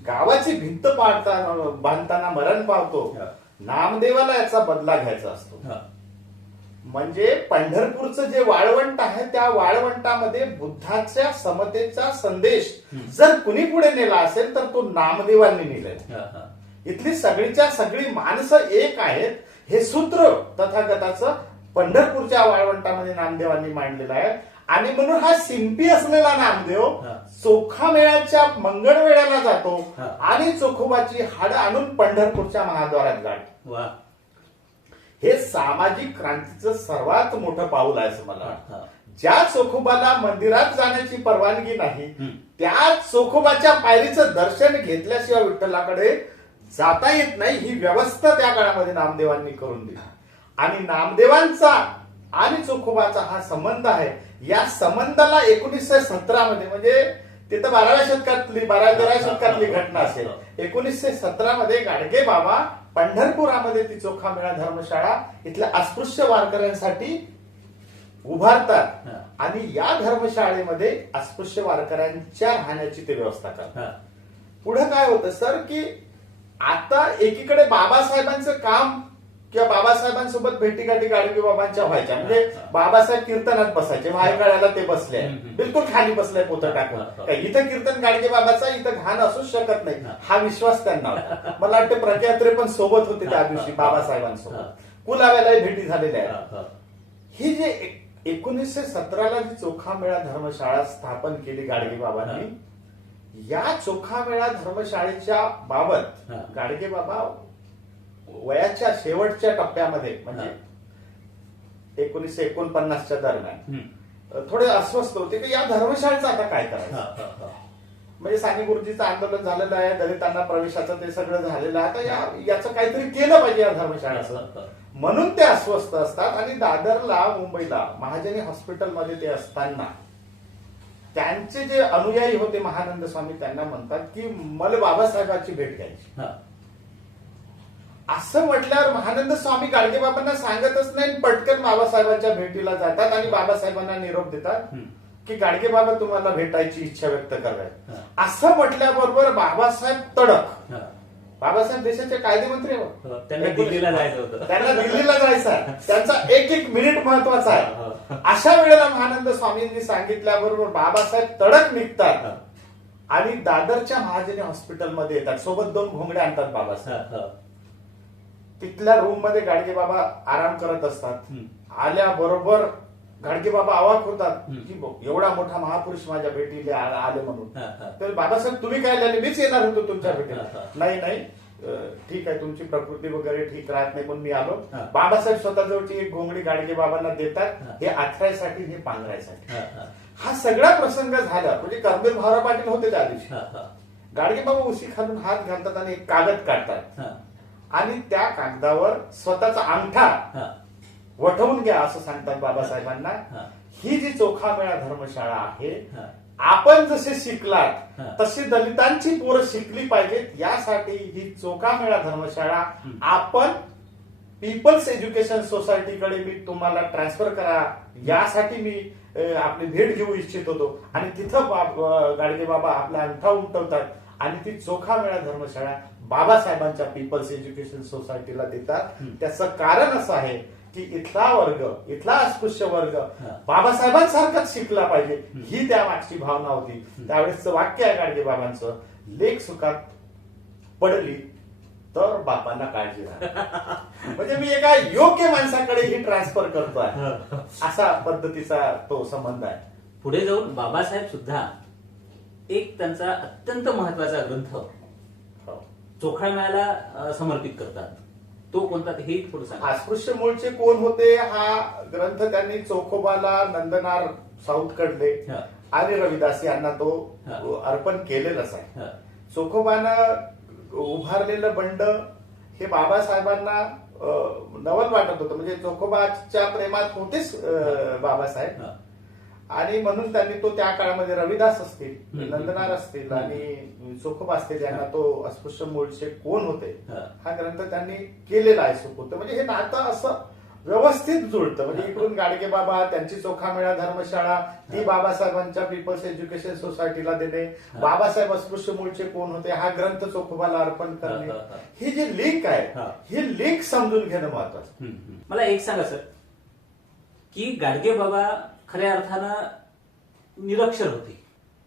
गावाची भिंत बांधताना मरण पावतो. नामदेवाला याचा बदला घ्यायचा असतो. म्हणजे पंढरपूरचं जे वाळवंट आहे त्या वाळवंटामध्ये बुद्धाच्या समतेचा संदेश जर कुणी पुढे नेला असेल तर तो नामदेवांनी नेलेला. इथली सगळीच्या सगळी माणसं एक आहेत हे सूत्र तथागताचं पंढरपूरच्या वाळवंटामध्ये नामदेवांनी मांडलेलं आहे. आणि म्हणून हा शिंपी असलेला नामदेव चोखामेळ्याच्या मंगळवेळ्याला जातो आणि चोखोबाची हाड आणून पंढरपूरच्या महाद्वारात गाडतो. हे सामाजिक क्रांतीचं सर्वात मोठं पाऊल आहे असं मला वाटतं. ज्या चोखोबाला मंदिरात जाण्याची परवानगी नाही त्या चोखोबाच्या पायरीचं दर्शन घेतल्याशिवाय विठ्ठलाकडे जाता येत नाही ही व्यवस्था त्या काळामध्ये नामदेवांनी करून दिली. आणि नामदेवांचा आणि चोखोबाचा हा संबंध आहे. या संबंधाला 1917 मध्ये म्हणजे तिथं 12व्या शतकातली घटना असेल. 1917 मध्ये गाडगे बाबा पंढरपुरामध्ये ती चोखामेळा धर्मशाळा इथल्या अस्पृश्य वारकऱ्यांसाठी उभारतात आणि या धर्मशाळेमध्ये अस्पृश्य वारकऱ्यांच्या राहण्याची ते व्यवस्था करतात. पुढे काय होतं सर की आता एकीकडे बाबासाहेबांचं काम किंवा बाबासाहेबांसोबत भेटीगाठी गाडगे बाबांच्या व्हायच्या. म्हणजे बाबासाहेब कीर्तनात बसायचे, भायकाळ्याला ते बसले बिलकुल खाली बसले पोतं टाकून. इथं कीर्तन गाडगे बाबाचा इथं घाण असूच शकत नाही हा विश्वास त्यांना होता. मला वाटतं प्रत्यात्रे पण सोबत होते त्या दिवशी बाबासाहेबांसोबत. कुलाव्यालाही भेटी झालेल्या आहेत. ही जे 1917 जी चोखामेळा धर्मशाळा स्थापन केली गाडगे बाबांनी, या चोखामेळा धर्मशाळेच्या बाबत गाडगे बाबा वयाच्या शेवटच्या टप्प्यामध्ये म्हणजे 1949च्या दरम्यान थोडे अस्वस्थ होते की या धर्मशाळेचं आता काय करायचं. म्हणजे साने गुरुजीचं आंदोलन झालेलं आहे, दलितांना प्रवेशाचं ते सगळं झालेलं आहे, आता याचं काहीतरी केलं पाहिजे या धर्मशाळेचं. म्हणून ते अस्वस्थ असतात. आणि दादरला मुंबईला महाजनी हॉस्पिटलमध्ये ते असताना त्यांचे जे अनुयायी होते महानंद स्वामी त्यांना म्हणतात की मला बाबासाहेबांची भेट घ्यायची. असं म्हटल्यावर महानंद स्वामी गाडगेबाबांना सांगतच नाही, पटकन बाबासाहेबांच्या भेटीला जातात आणि बाबासाहेबांना निरोप देतात की गाडगेबाबा तुम्हाला भेटायची इच्छा व्यक्त करतायत. असं म्हटल्याबरोबर बाबासाहेब तडक. बाबासाहेब देशाचे कायदेमंत्री होते, त्यांना दिल्लीला जायचं होतं. त्यांना दिल्लीला जायचं आहे, त्यांचा एक एक मिनिट महत्वाचा आहे. अशा वेळेला महानंद स्वामींनी सांगितल्याबरोबर बाबासाहेब तडक निघतात आणि दादरच्या महाजनी हॉस्पिटलमध्ये येतात. सोबत 2 घोंगड्या आणतात बाबासाहेब. तिथल्या रूम मध्ये गाडगे बाबा आराम करत असतात. आल्याबरोबर गाडगे बाबा अवाक होतात की एवढा मोठा महापुरुष माझ्या भेटीला आले म्हणून. तर बाबासाहेब तुम्ही काय झाले, मीच येणार होतो तुमच्या भेटीला. नाही ठीक आहे, तुमची प्रकृती वगैरे ठीक राहत नाही पण मी आलो. बाबासाहेब स्वतःजवळची एक घोंगडी गाडगे बाबांना देतात, हे आथरायसाठी हे पांघरायसाठी. हा सगळा प्रसंग झाला म्हणजे कर्मवीर भाऊराव पाटील होते त्या दिवशी. गाडगे बाबा उशी खालून हात घालतात आणि एक कागद काढतात आणि त्या कागदावर स्वतःचा अंगठा वठवून घ्या असं सांगतात बाबासाहेबांना. ही जी चोखामेळा धर्मशाळा आहे, आपण जसे शिकलात तशी दलितांची पोरं शिकली पाहिजेत, यासाठी ही चोखामेळा धर्मशाळा आपण पीपल्स एज्युकेशन सोसायटीकडे मी तुम्हाला ट्रान्सफर करा यासाठी मी आपली भेट घेऊ इच्छित होतो. आणि तिथं गाडगे बाबा आपला अंगठा उमटवतात आणि ती चोखामेळा धर्मशाळा बाबासाहेबांच्या पीपल्स एज्युकेशन सोसायटीला देतात. त्याचं कारण असं आहे की इथला वर्ग, इथला अस्पृश्य वर्ग बाबासाहेबांसारखाच शिकला पाहिजे, ही त्या मागची भावना होती. त्यावेळेसचं वाक्य आहे गाडगे बाबांचं, लेख सुखात पडली तर बापांना काळजी राहा. म्हणजे मी एका योग्य माणसाकडे ही ट्रान्सफर करतोय, असा पद्धतीचा तो संबंध आहे. पुढे जाऊन बाबासाहेब सुद्धा एक त्यांचा अत्यंत महत्वाचा ग्रंथ चोखामेळ्याला समर्पित करतात. तो कोणता हे थोडं सांगा. अस्पृश्य मूळचे कोण होते हा ग्रंथ त्यांनी चोखोबाला, नंदनार साऊथकडले आणि रविदास यांना तो अर्पण केलेलाच आहे. चोखोबानं उभारलेलं बंड हे बाबासाहेबांना नवल वाटत होतं, म्हणजे चोखोबाच्या प्रेमात होतेच बाबासाहेब. आणि म्हणून त्यांनी तो त्या काळामध्ये रविदास असतील, नंदनार असतील आणि चोखोबा असतील यांना तो अस्पृश्य मूळचे कोण होते हा ग्रंथ त्यांनी केलेला आहे सुपूर्त. म्हणजे हे नातं असं व्यवस्थित जुळतं. म्हणजे इकडून गाडगे बाबा, त्यांची चोखामेळा धर्मशाळा ती बाबासाहेबांच्या पीपल्स एज्युकेशन सोसायटीला देणे, बाबासाहेब अस्पृश्य मूळचे कोण होते हा ग्रंथ चोखोबाला अर्पण करणे, ही जी लिंक आहे ही लिंक समजून घेणं महत्वाचं. मला एक सांगा सर, की गाडगे बाबा खऱ्या अर्थानं निरक्षर होते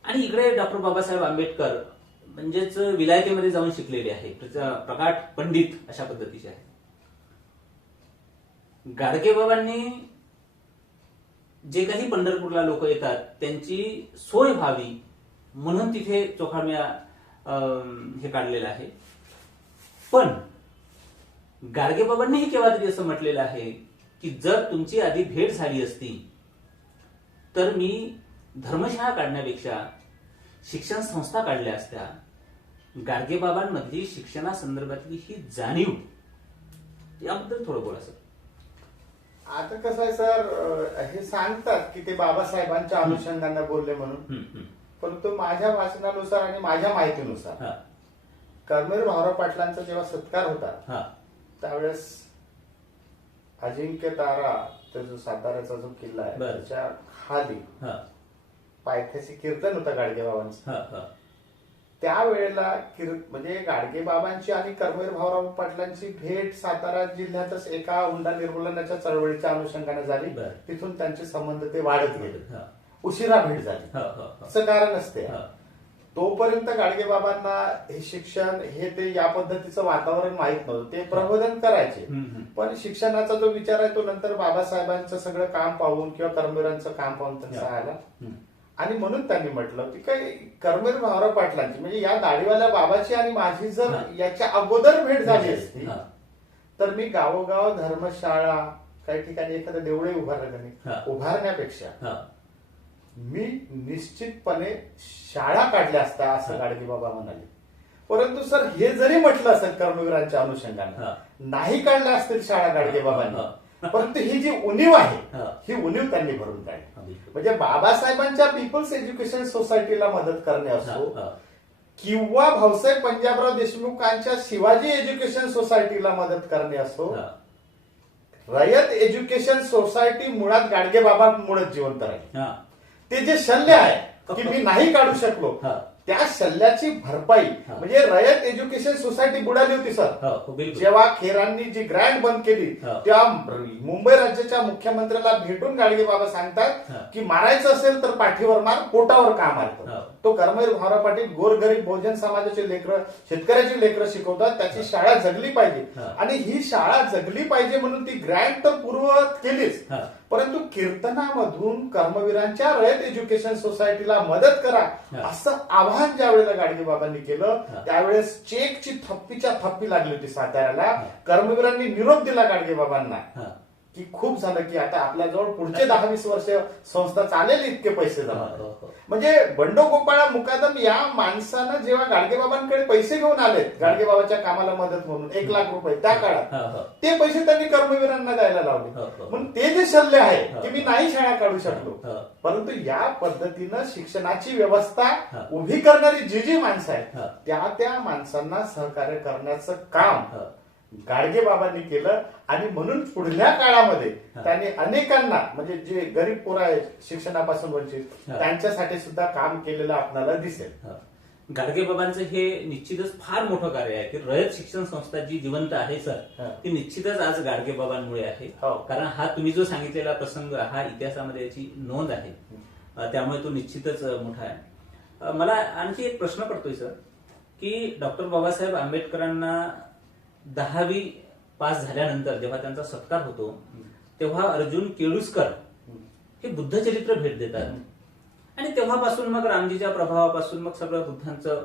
आणि इकडे डॉक्टर बाबासाहेब आंबेडकर म्हणजेच विलायतेमध्ये जाऊन शिकलेले आहे, प्रकाट पंडित अशा पद्धतीचे आहे. गाडगे बाबांनी जे काही पंढरपूरला लोक येतात त्यांची सोय व्हावी म्हणून तिथे चोखामेळा हे काढलेलं आहे. पण गाडगे बाबांनीही केव्हा तरी असं म्हटलेलं आहे की जर तुमची आधी भेट झाली असती तर मी धर्मशाळा काढण्यापेक्षा शिक्षण संस्था काढल्या असत्या. गाडगे बाबांमधली शिक्षणासंदर्भातली ही जाणीव, याबद्दल थोडं बोला सर. आता कसं आहे सर, हे सांगतात की ते बाबासाहेबांच्या अनुषंगाने बोलले म्हणून, परंतु माझ्या वाचनानुसार आणि माझ्या माहितीनुसार कर्मवीर भाऊराव पाटलांचा जेव्हा सत्कार होता त्यावेळेस अजिंक्य तारा, जो साताऱ्याचा जो किल्ला आहे त्याच्या खाली पायथ्याशी कीर्तन होतं गाडगे बाबांचं. त्यावेळेला म्हणजे गाडगे बाबांची आणि कर्मवीर भाऊराव पाटलांची भेट सातारा जिल्ह्यातच एका हुंडा निर्मूलनाच्या चळवळीच्या अनुषंगाने झाली. तिथून त्यांचे संबंध ते वाढत गेले, उशिरा भेट झाली. असं कारण असते. तोपर्यंत गाडगे बाबांना हे शिक्षण हे ते या पद्धतीचं वातावरण माहित नव्हतं. ते प्रबोधन करायचे, पण शिक्षणाचा जो विचार आहे तो नंतर बाबासाहेबांचं सगळं काम पाहून किंवा कर्मवीरांचं काम पाहून त्यांचा आला. आणि म्हणून त्यांनी म्हटलं की काही कर्मवीर भाऊराव पाटलांची म्हणजे या दाढीवाल्या बाबाची आणि माझी जर याच्या अगोदर भेट झाली असती तर मी गावोगाव धर्मशाळा, काही ठिकाणी एखादं देवळे उभारण्यापेक्षा मी निश्चितपणे शाळा काढल्या असत्या असं गाडगे बाबा म्हणाले. परंतु सर हे जरी म्हटलं असेल कर्मवीरांच्या अनुषंगाने, नाही काढल्या असतील शाळा गाडगे बाबांनी, परंतु ही जी उणीव आहे ही उणीव त्यांनी भरून काढली. म्हणजे बाबासाहेबांच्या पीपल्स एज्युकेशन सोसायटीला मदत करणे असो किंवा भाऊसाहेब पंजाबराव देशमुखांच्या शिवाजी एज्युकेशन सोसायटीला मदत करणे असो, रयत एज्युकेशन सोसायटी मुळात गाडगे बाबांमुळेच जिवंत राहील. ते जे शल्य आहे की मी नाही काढू शकलो त्या शल्याची भरपाई म्हणजे रयत एज्युकेशन सोसायटी बुडाली होती सर. जेव्हा खेरांनी जी ग्रँड बंद केली तेव्हा मुंबई राज्याच्या मुख्यमंत्र्याला भेटून गाडगे बाबा सांगतात की मारायचं असेल तर पाठीवर मार, पोटावर का मारतो. तो कर्मवीर भाऊराव पाटील गोरगरीब बहुजन समाजाचे लेकरं, शेतकऱ्याची लेकरं शिकवतात. त्याची शाळा जगली पाहिजे आणि ही शाळा जगली पाहिजे म्हणून ती ग्रँट तर पूर्ववत केलीच, परंतु कीर्तनामधून कर्मवीरांच्या रयत एज्युकेशन सोसायटीला मदत करा असं आवाहन ज्या वेळेला गाडगेबाबांनी केलं त्यावेळेस चेकची थप्पीच्या थप्पी लागली होती साताऱ्याला. कर्मवीरांनी निरोप दिला गाडगेबाबांना की खूप झालं की आता आपल्याजवळ पुढचे 10-20 वर्ष संस्था चालेल इतके पैसे जमा. म्हणजे बंडोगोपाळा मुकादम या माणसानं जेव्हा गाडगेबाबांकडे पैसे घेऊन आले गाडगेबाबाच्या कामाला मदत म्हणून 1 लाख रुपये त्या काळात, ते पैसे त्यांनी कर्मवीरांना द्यायला लावले. म्हणून ते जे शल्य आहे की मी नाही शाळा काढू शकलो, परंतु या पद्धतीनं शिक्षणाची व्यवस्था उभी करणारी जी माणसं आहेत त्या माणसांना सहकार्य करण्याचं काम गाडगेबाबांनी केलं. आणि म्हणून पुढल्या काळामध्ये त्यांनी अनेकांना म्हणजे जे गरीब पोरं आहेत शिक्षणापासून वंचित त्यांच्यासाठी सुद्धा काम केलेलं आपल्याला दिसेल. गाडगेबाबांचं हे निश्चितच फार मोठं कार्य आहे की रयत शिक्षण संस्था जी जिवंत आहे सर, ती निश्चितच आज गाडगेबाबांमुळे आहे. कारण हा तुम्ही जो सांगितलेला प्रसंग हा इतिहासामध्ये याची नोंद आहे, त्यामुळे तो निश्चितच मोठा आहे. मला आणखी एक प्रश्न पडतोय सर की डॉक्टर बाबासाहेब आंबेडकरांना 10वी पास झाल्यानंतर जेव्हा त्यांचा सत्कार होतो तेव्हा अर्जुन केळुसकर हे बुद्धचरित्र भेट देतात आणि तेव्हापासून मग रामजीच्या प्रभावापासून मग सगळं बुद्धांचं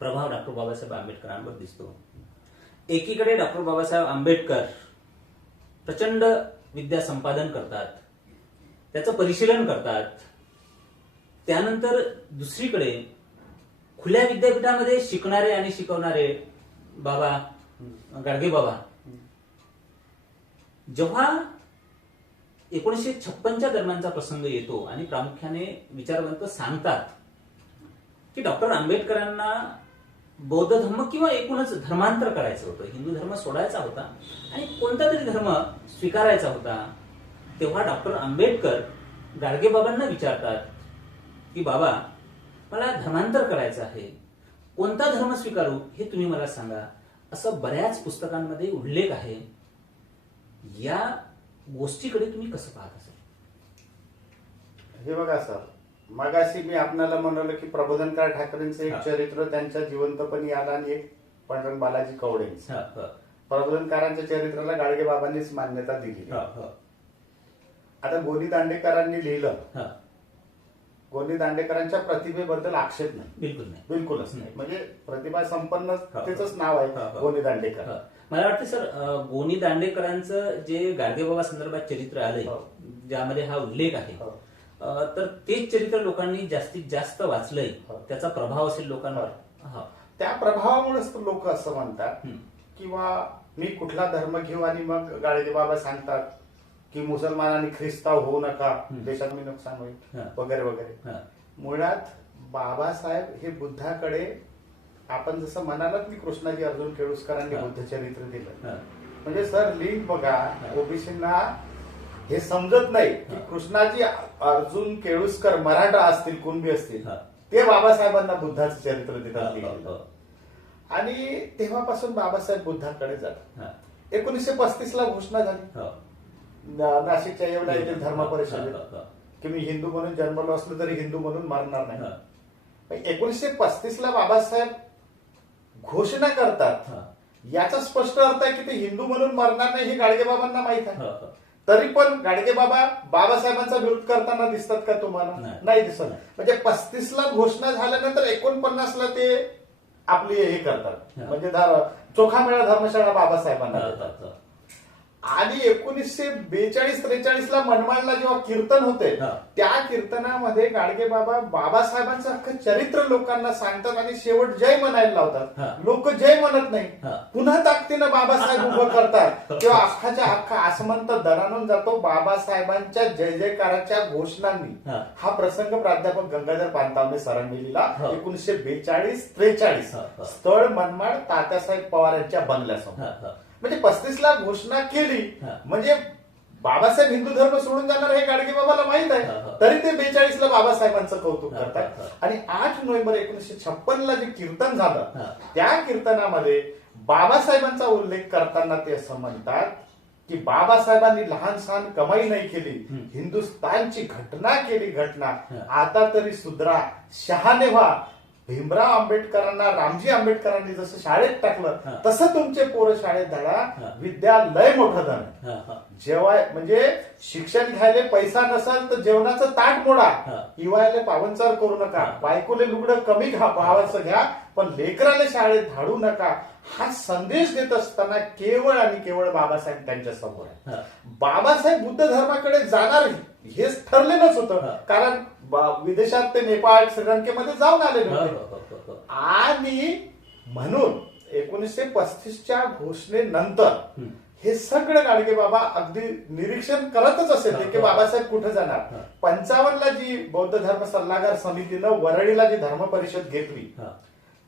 प्रभाव डॉक्टर बाबासाहेब आंबेडकरांवर दिसतो. एकीकडे डॉक्टर बाबासाहेब आंबेडकर प्रचंड विद्या संपादन करतात, त्याचं परिशीलन करतात. त्यानंतर दुसरीकडे खुल्या विद्यापीठामध्ये शिकणारे आणि शिकवणारे बाबा गाडगेबाबा जेव्हा 1956च्या दरम्यानचा प्रसंग येतो आणि प्रामुख्याने विचारवंत सांगतात की डॉक्टर आंबेडकरांना बौद्ध धर्म किंवा एकूणच धर्मांतर करायचं होतं, हिंदू धर्म सोडायचा होता आणि कोणता तरी धर्म स्वीकारायचा होता, तेव्हा डॉक्टर आंबेडकर गाडगेबाबांना विचारतात की बाबा मला धर्मांतर करायचं आहे, कोणता धर्म स्वीकारू हे तुम्ही मला सांगा. असं बऱ्याच पुस्तकांमध्ये उल्लेख आहे. या गोष्टीकडे तुम्ही कसं पाहत असाल? हे बघा सर, मागाशी मी आपल्याला म्हणालो की प्रबोधनकार ठाकरेंचं एक चरित्र त्यांच्या जिवंतपणी आलं आणि एक पंढरंग बालाजी कवडेंचं. प्रबोधनकारांच्या चरित्राला गाडगेबाबांनीच मान्यता दिली. आता गोनी दांडेकरांनी लिहिलं, गोनी दांडेकरांच्या प्रतिभेबद्दल आक्षेप नाही, बिलकुल नाही, बिलकुलच नाही. म्हणजे प्रतिभा संपन्नतेच नाव आहे गोनी दांडेकर. मला वाटतं सर गोनी दांडेकरांचं जे गाडगेबाबा संदर्भात चरित्र आलंय ज्यामध्ये हा उल्लेख आहे, तर तेच चरित्र लोकांनी जास्तीत जास्त वाचलंय, त्याचा प्रभाव असेल लोकांवर. त्या प्रभावामुळेच लोक असं म्हणतात किंवा मी कुठला धर्म घेऊ आणि मग गाडगेबाबा सांगतात की मुसलमानांनी ख्रिस्ताव होऊ नका, देशात मी नुकसान होईल वगैरे वगैरे. मुळात बाबासाहेब हे बुद्धाकडे, आपण जसं म्हणालात की कृष्णाजी अर्जुन केळुसकरांनी बुद्धचरित्र दिलं, म्हणजे सर लिंक बघा, ओबीसींना हे समजत नाही की कृष्णाजी अर्जुन केळुसकर मराठा असतील, कुणबी असतील, ते बाबासाहेबांना बुद्धाचं चरित्र देतात. आणि तेव्हापासून बाबासाहेब बुद्धाकडे जातात. 1935ला घोषणा झाली नाशिकच्या एवढ्या येथील धर्म परिषदेत की मी हिंदू म्हणून जन्मलो असलो तरी हिंदू म्हणून मरणार नाही. 1935ला बाबासाहेब घोषणा करतात, याचा स्पष्ट अर्थ आहे की ते हिंदू म्हणून मरणार नाही हे गाडगेबाबांना माहित आहे. तरी पण गाडगेबाबा बाबासाहेबांचा विरोध करताना दिसतात का तुम्हाला? नाही दिसत. म्हणजे 35ला घोषणा झाल्यानंतर 49ला ते आपली हे करतात, म्हणजे चोखामेळा धर्मशाळा बाबासाहेबांना देतात. आणि 1942-43ला मनमाडला जेव्हा कीर्तन होते त्या कीर्तनामध्ये गाडगेबाबा बाबासाहेबांचं अख्खं चरित्र लोकांना सांगतात आणि शेवट जय म्हणायला लावतात. लोक जय म्हणत नाही, पुन्हा ताकदीनं बाबासाहेब उभं करतात तेव्हा अख्खाच्या अख्खा आसमंत दरानून जातो बाबासाहेबांच्या जय जयकाराच्या घोषणांनी. हा प्रसंग प्राध्यापक गंगाधर पानतावणे सरांनी लिहिला 1942-43. स्थळ मनमाड, तात्यासाहेब पवार यांच्या बंगल्यासमोर. म्हणजे 35ला घोषणा केली म्हणजे बाबासाहेब हिंदू धर्म सोडून जाणार हे गाडगेबाबाला माहित आहे, तरी ते 42ला बाबासाहेबांचं कौतुक करतात. आणि 8 नोव्हेंबर 1956ला जे कीर्तन झालं त्या कीर्तनामध्ये बाबासाहेबांचा उल्लेख करताना ते असं म्हणतात की बाबासाहेबांनी लहान सहान कमाई नाही केली, हिंदुस्थानची घटना केली घटना, आता तरी सुधरा, शहाणे व्हा. भीमराव आंबेडकरांना रामजी आंबेडकरांनी जसं शाळेत टाकलं तसं तुमचे पोरं शाळेत धडा. विद्या लय मोठं धन. जेव्हा म्हणजे शिक्षण घ्यायला पैसा नसेल तर जेवणाचं ताट मोडा, इवायला पावनचार करू नका, बायकोले लुगडं कमी भावाचं घ्या, पण लेकराला शाळेत धाडू नका. हा संदेश देत असताना केवळ आणि केवळ बाबासाहेब त्यांच्या समोर आहे. बाबासाहेब बुद्ध धर्माकडे जाणार हेच ठरलेलंच होतं, कारण विदेशात ते नेपाळ श्रीलंकेमध्ये जाऊन आलेले होते. आणि म्हणून 1935च्या घोषणेनंतर हे सगळं गाडगे बाबा अगदी निरीक्षण करतच असेल की बाबासाहेब कुठे जाणार. 55ला जी बौद्ध धर्म सल्लागार समितीनं वरळीला जी धर्म परिषद घेतली,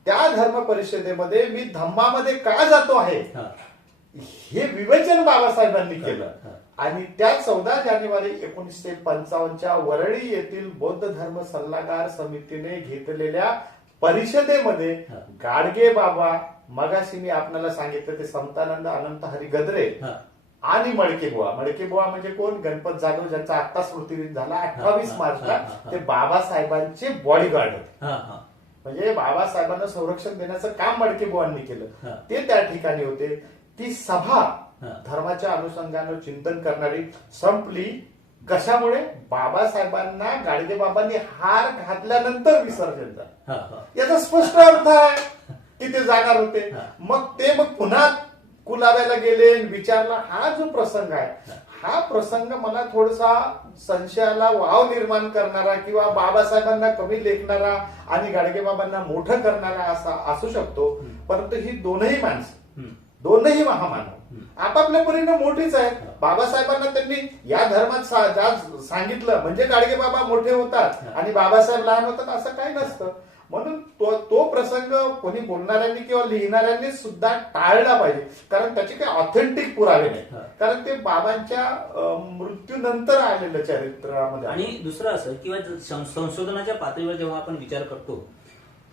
त्या धर्म परिषदेमध्ये मी धम्मामध्ये का जातो आहे हे विवेचन बाबासाहेबांनी केलं. आणि त्या 14 जानेवारी 1955च्या वरळी येथील बौद्ध धर्म सल्लागार समितीने घेतलेल्या परिषदेमध्ये गाडगे बाबा, मगाशी मी आपल्याला सांगितलं ते समतानंद अनंत हरी गद्रे आणि मडकेबुवा. मडकेबुवा म्हणजे कोण? गणपत जाधव, ज्यांचा आता स्मृतिदिन झाला 28 मार्चला. ते बाबासाहेबांचे बॉडीगार्ड होते. म्हणजे बाबासाहेबांना संरक्षण देण्याचं काम मडकेबुवांनी केलं. ते त्या ठिकाणी होते. ती सभा धर्माच्या अनुषंगानं चिंतन करणारी संपली. कशामुळे? बाबासाहेबांना गाडगे बाबांनी हार घातल्यानंतर विसर्जन झालं. याचा स्पष्ट अर्थ आहे की ते जाणार होते. मग पुन्हा कुलाब्याला गेले, विचारला. हा जो प्रसंग आहे, हा प्रसंग मला थोडासा संशयाला वाव निर्माण करणारा किंवा बाबासाहेबांना कमी लेखणारा आणि गाडगे बाबांना मोठं करणारा असा असू शकतो. परंतु ही दोनही माणसं, दोनही महामानव आपापल्या परीने मोठीच आहेत. बाबासाहेबांना त्यांनी या धर्मात सांगितलं म्हणजे गाडगे बाबा मोठे होतात आणि बाबासाहेब लहान होतात असं काही नसतं. म्हणून तो प्रसंग कोणी बोलणाऱ्यांनी किंवा लिहिणाऱ्यांनी सुद्धा टाळला पाहिजे, कारण त्याचे काही ऑथेंटिक पुरावे नाही, कारण ते बाबांच्या मृत्यूनंतर आलेलं चरित्रामध्ये. आणि दुसरं असं किंवा संशोधनाच्या पातळीवर जेव्हा आपण विचार करतो,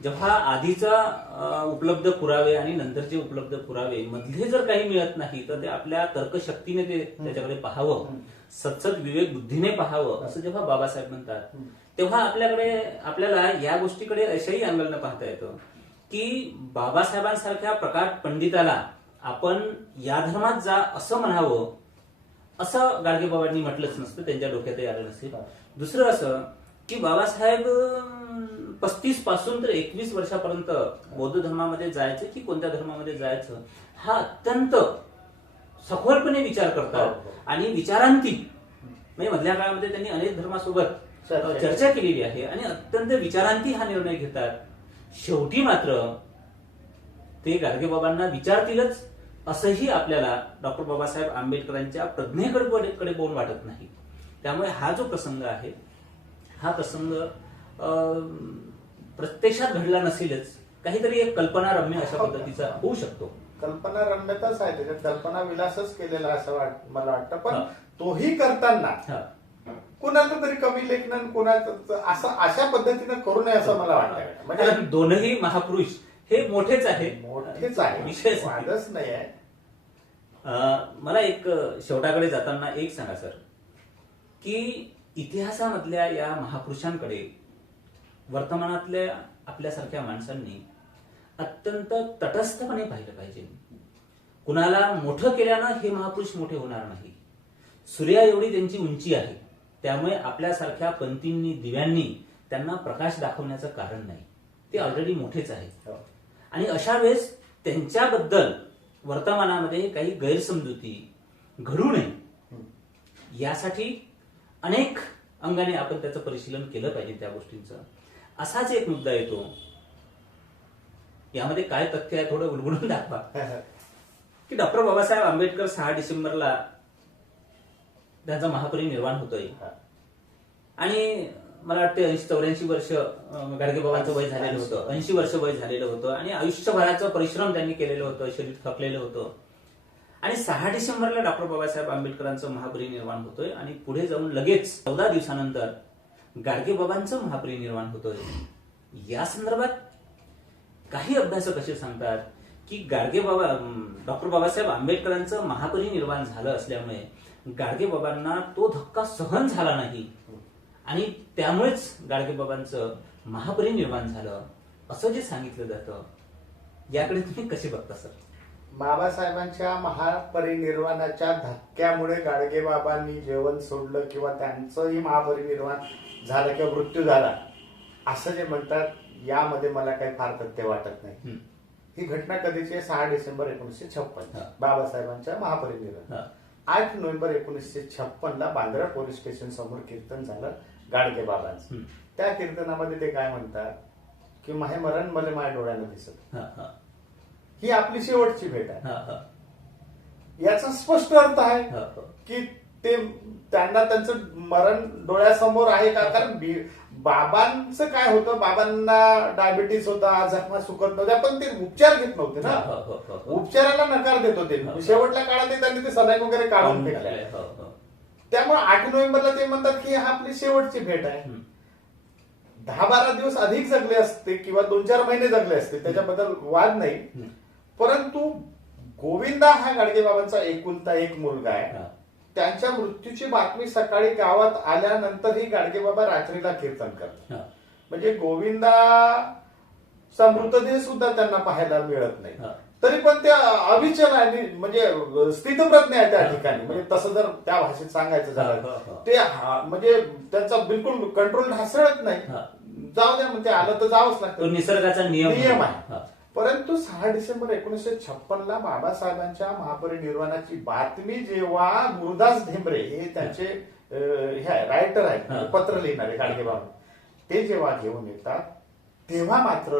जेव्हा आधीचा उपलब्ध पुरावे आणि नंतरचे उपलब्ध पुरावे मधले जर काही मिळत नाही तर ते आपल्या तर्कशक्तीने ते त्याच्याकडे पाहावं, सतसत विवेक बुद्धीने पाहावं असं जेव्हा बाबासाहेब म्हणतात, तेव्हा आपल्याला या गोष्टीकडे अशाही अँगलनं पाहता येतं की बाबासाहेबांसारख्या प्रकाट पंडिताला आपण या धर्मात जा असं म्हणावं असं गाडगे बाबांनी म्हटलंच नसतं, त्यांच्या डोक्यातही आलं नसेल. दुसरं असं की बाबासाहेब 35 पासून तर 21 वर्षापर्यंत बौद्ध धर्मामध्ये जायचं की कोणत्या धर्मामध्ये जायचं हा अत्यंत सखोलपणे विचार करतात. आणि विचारांती म्हणजे मधल्या काळामध्ये त्यांनी अनेक धर्मासोबत चर्चा केलेली आहे आणि अत्यंत विचारांती हा निर्णय घेतात. शेवटी मात्र ते गाडगे बाबांना विचारतीलच असंही आपल्याला डॉक्टर बाबासाहेब आंबेडकरांच्या प्रज्ञेकडे बघून वाटत नाही. त्यामुळे हा जो प्रसंग आहे हा प्रसंग प्रत्यक्षात घडला नसेलच, काहीतरी एक कल्पनारम्य अशा पद्धतीचा होऊ शकतो. कल्पनारम्यताच आहे, त्याच्यात कल्पना विलासच केलेला असं मला वाटतं. पण तोही करताना कोणाचं तरी कमी लेखन, कोणाचं असं अशा पद्धतीनं करू नये असं मला वाटतं. म्हणजे दोनही महापुरुष हे मोठेच आहे, विषय वादच नाही आहे. मला एक शेवटाकडे जाताना एक सांगा सर, की इतिहासामधल्या या महापुरुषांकडे वर्तमानातल्या आपल्यासारख्या माणसांनी अत्यंत तटस्थपणे पाहिलं पाहिजे. कुणाला मोठं केल्यानं हे महापुरुष मोठे होणार नाही. सूर्या एवढी त्यांची उंची आहे, त्यामुळे आपल्यासारख्या पंथींनी, दिव्यांनी त्यांना प्रकाश दाखवण्याचं कारण नाही. ते ऑलरेडी मोठेच आहेत. आणि अशा वेळेस त्यांच्याबद्दल वर्तमानामध्ये काही गैरसमजुती घडू नये यासाठी अनेक अंगाने आपण त्याचं परिशीलन केलं पाहिजे त्या गोष्टींचं. असाच एक मुद्दा येतो, यामध्ये काय तथ्य आहे थोडं उलगडून दाखवा, की डॉक्टर बाबासाहेब आंबेडकर 6 डिसेंबरला त्यांचा महापरिनिर्वाण होतोय आणि मला वाटतं 84 वर्ष गाडगे बाबांचं वय झालेलं होतं, 80 वर्ष वय झालेलं होतं आणि आयुष्यभराचं परिश्रम त्यांनी केलेलं होतं, शरीर थकलेलं होतं. आणि 6 डिसेंबरला डॉक्टर बाबासाहेब आंबेडकरांचं महापरिनिर्वाण होतोय आणि पुढे जाऊन लगेच 14 दिवसानंतर गाडगे बाबांचं महापरिनिर्वाण होतोय. या संदर्भात काही अभ्यासक असे सांगतात की गाडगे बाबा डॉक्टर बाबासाहेब आंबेडकरांचं महापरिनिर्वाण झालं असल्यामुळे गाडगे बाबांना तो धक्का सहन झाला नाही आणि त्यामुळेच गाडगे बाबांचं महापरिनिर्वाण झालं असं जे सांगितलं जातं, याकडे तुम्ही कसे बघता सर? बाबासाहेबांच्या महापरिनिर्वाणाच्या धक्क्यामुळे गाडगे बाबांनी जेवण सोडलं किंवा त्यांचंही महापरिनिर्वाण झालं किंवा मृत्यू झाला असं जे म्हणतात, यामध्ये मला काही फार तथ्य वाटत नाही. ही घटना कधीची आहे? 6 डिसेंबर 1956 बाबासाहेबांच्या महापरिनिर्वाण. 8 नोव्हेंबर 1956 बांद्रा पोलीस स्टेशन समोर कीर्तन झालं गाडगे बाबांचं. त्या कीर्तनामध्ये ते काय म्हणतात की माहे मरण मले माझ्या डोळ्यानं दिसत. ही आपली शेवटची भेट आहे. याचा स्पष्ट अर्थ आहे की ते त्यांना त्यांचं मरण डोळ्यासमोर आहे का? कारण बाबांचं काय होतं, बाबांना डायबिटीस होता, जखमा सुकत नव्हत्या, पण ते उपचार घेत नव्हते ना, उपचाराला नकार देत होते. शेवटच्या काळात त्यांनी ते सलाईन वगैरे काढून फेकले. त्यामुळे 8 नोव्हेंबरला ते म्हणतात की हा आपली शेवटची भेट आहे. 10-12 दिवस अधिक जगले असते किंवा 2-4 महिने जगले असते, त्याच्याबद्दल वाद नाही. परंतु गोविंदा हा गाडगे बाबांचा एकुलता एक मुलगा आहे. त्यांच्या मृत्यूची बातमी सकाळी गावात आल्यानंतरही गाडगे बाबा रात्रीला कीर्तन करतात. म्हणजे गोविंदाचा मृतदेह सुद्धा त्यांना पाहायला मिळत नाही. तरी पण ते अविचल आहे, म्हणजे स्थितप्रज्ञ आहे त्या ठिकाणी. म्हणजे तसं जर त्या भाषेत सांगायचं झालं ते म्हणजे त्यांचा बिलकुल कंट्रोल ढासळत नाही. जाऊ द्या, म्हणजे आलं तर जावंच लागतं, निसर्गाचा नियम आहे. परंतु 6 डिसेंबर 1956 बाबासाहेबांच्या महापरिनिर्वाणाची बातमी जेव्हा गुरुदास ढेंबरे हे त्यांचे रायटर आहेत, पत्र लिहिणारे गाडगे बाबा, ते जेव्हा घेऊन येतात तेव्हा मात्र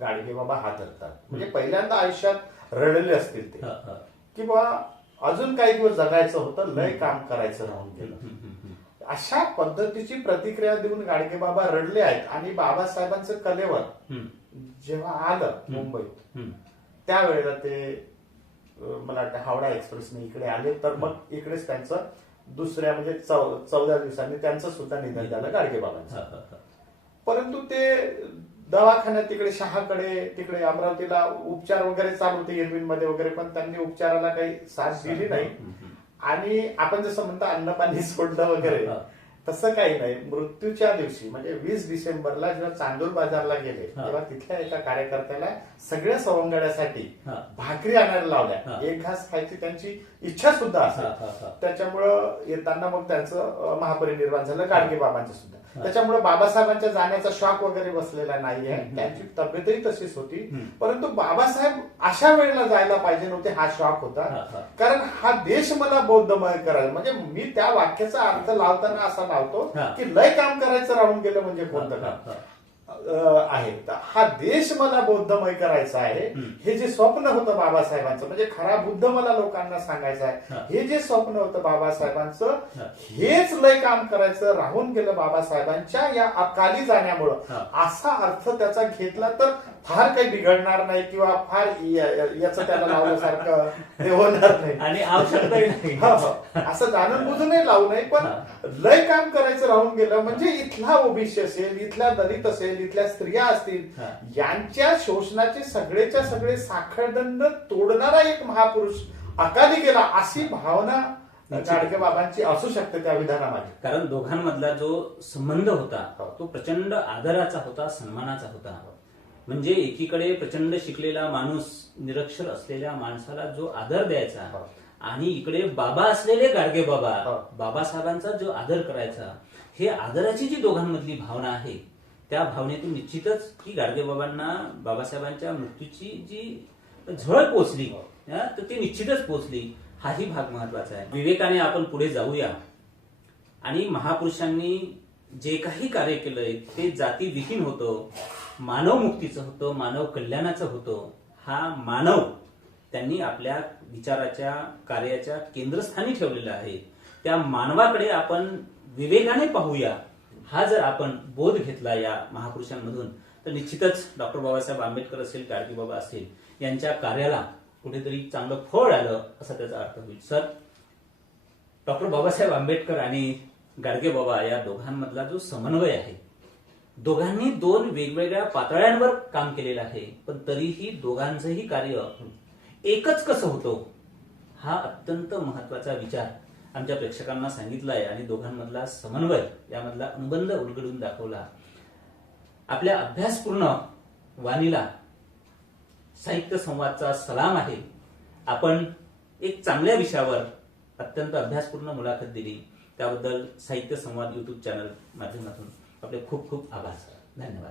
गाडगे बाबा हादरतात. म्हणजे पहिल्यांदा आयुष्यात रडले असतील ते की बाबा अजून काही दिवस जगायचं होतं, लय काम करायचं राहून गेलं. अशा पद्धतीची प्रतिक्रिया देऊन गाडगे बाबा रडले आहेत. आणि बाबासाहेबांचं कलेवर जेव्हा आलं मुंबईत, त्यावेळेला ते मला वाटतं हावडा एक्सप्रेसने इकडे आले, तर मग इकडेच त्यांचं दुसऱ्या म्हणजे 14 दिवसांनी त्यांचं सुद्धा निधन झालं गाडगे बाबांचं. परंतु ते दवाखान्यात तिकडे शहाकडे तिकडे अमरावतीला उपचार वगैरे चालू होते एरविनमध्ये वगैरे, पण त्यांनी उपचाराला काही साथ दिली नाही. आणि आपण जसं म्हणतो अन्नपाणी सोडलं वगैरे, तसं काही नाही. मृत्यूच्या दिवशी म्हणजे 20 डिसेंबरला जेव्हा चांदूर बाजारला गेले तेव्हा तिथल्या एका कार्यकर्त्याला सगळ्या सवंगड्यासाठी भाकरी आणायला लावल्या. एक घास खायची त्यांची इच्छा सुद्धा असेल. त्याच्यामुळं येताना मग त्यांचं महापरिनिर्वाण झालं गाडगे बाबांचं सुद्धा. त्याच्यामुळे बाबासाहेबांच्या जाण्याचा शॉक वगैरे बसलेला नाहीये. त्यांची तब्येतही तशीच होती. परंतु बाबासाहेब अशा वेळेला जायला पाहिजे नव्हते, हा शॉक होता. कारण हा देश मला बौद्धमय करायला, म्हणजे मी त्या वाक्याचा अर्थ लावताना असा लावतो की लय काम करायचं राहून गेलं म्हणजे कोणतं काम आहे. हा देश मला बौद्धमय करायचा आहे, हे जे स्वप्न होतं बाबासाहेबांचं, म्हणजे खरा बुद्ध मला लोकांना सांगायचं आहे, हे जे स्वप्न होतं बाबासाहेबांचं, हेच लय काम करायचं राहून गेलं बाबासाहेबांच्या या अकाली जाण्यामुळं, असा अर्थ त्याचा घेतला तर फार काही बिघडणार नाही किंवा फार याचं त्याला लावल्यासारखं ते होणार नाही आणि आवश्यकताही नाही. असं जाणून बुजूनही लावू नये. पण लय काम करायचं राहून गेलं म्हणजे इथला ओबीसी असेल, इथल्या दलित असेल, इथल्या स्त्रिया असतील, यांच्या शोषणाचे सगळेच्या सगळे साखळदंड तोडणारा एक महापुरुष अकाली गेला, अशी भावना गाडगे बाबांची असू शकते त्या विधानामध्ये. कारण दोघांमधला जो संबंध होता तो प्रचंड आदराचा होता, सन्मानाचा होता. म्हणजे एकीकडे प्रचंड शिकलेला माणूस निरक्षर असलेल्या माणसाला जो आदर द्यायचा, आणि इकडे बाबा असलेले गाडगे बाबा बाबासाहेबांचा जो आदर करायचा, हे आदराची जी दोघांमधली भावना आहे, त्या भावनेतून निश्चितच की गाडगे बाबांना बाबासाहेबांच्या मृत्यूची जी झळ पोचली तर ती निश्चितच पोचली, हाही भाग महत्वाचा आहे. विवेकाने आपण पुढे जाऊया आणि महापुरुषांनी जे काही कार्य केलंय ते जातीविहीन होतं, मानव मुक्तीचं होतं, मानव कल्याणाचं होतं. हा मानव त्यांनी आपल्या विचाराच्या कार्याच्या केंद्रस्थानी ठेवलेला आहे. त्या मानवाकडे आपण विवेकाने पाहूया. हा जर आपण बोध घेतला या महापुरुषांमधून तर निश्चितच डॉक्टर बाबासाहेब आंबेडकर असेल, गाडगे बाबा असेल, यांच्या कार्याला कुठेतरी चांगलं फळ आलं असा त्याचा अर्थ होईल. सर, डॉक्टर बाबासाहेब आंबेडकर आणि गाडगे बाबा या दोघांमधला जो समन्वय आहे, दोघांनी दोन वेगवेगळ्या पातळ्यांवर काम केलेलं आहे, पण तरीही दोघांचंही कार्य एकच कसं होतं हा अत्यंत महत्वाचा विचार आमच्या प्रेक्षकांना सांगितला आहे आणि दोघांमधला समन्वय, यामधला अनुबंध उलगडून दाखवला. आपल्या अभ्यासपूर्ण वाणीला साहित्य संवादचा सलाम आहे. आपण एक चांगल्या विषयावर अत्यंत अभ्यासपूर्ण मुलाखत दिली, त्याबद्दल साहित्य संवाद YouTube चॅनल माध्यमातून आपले खूप खूप आभार. धन्यवाद.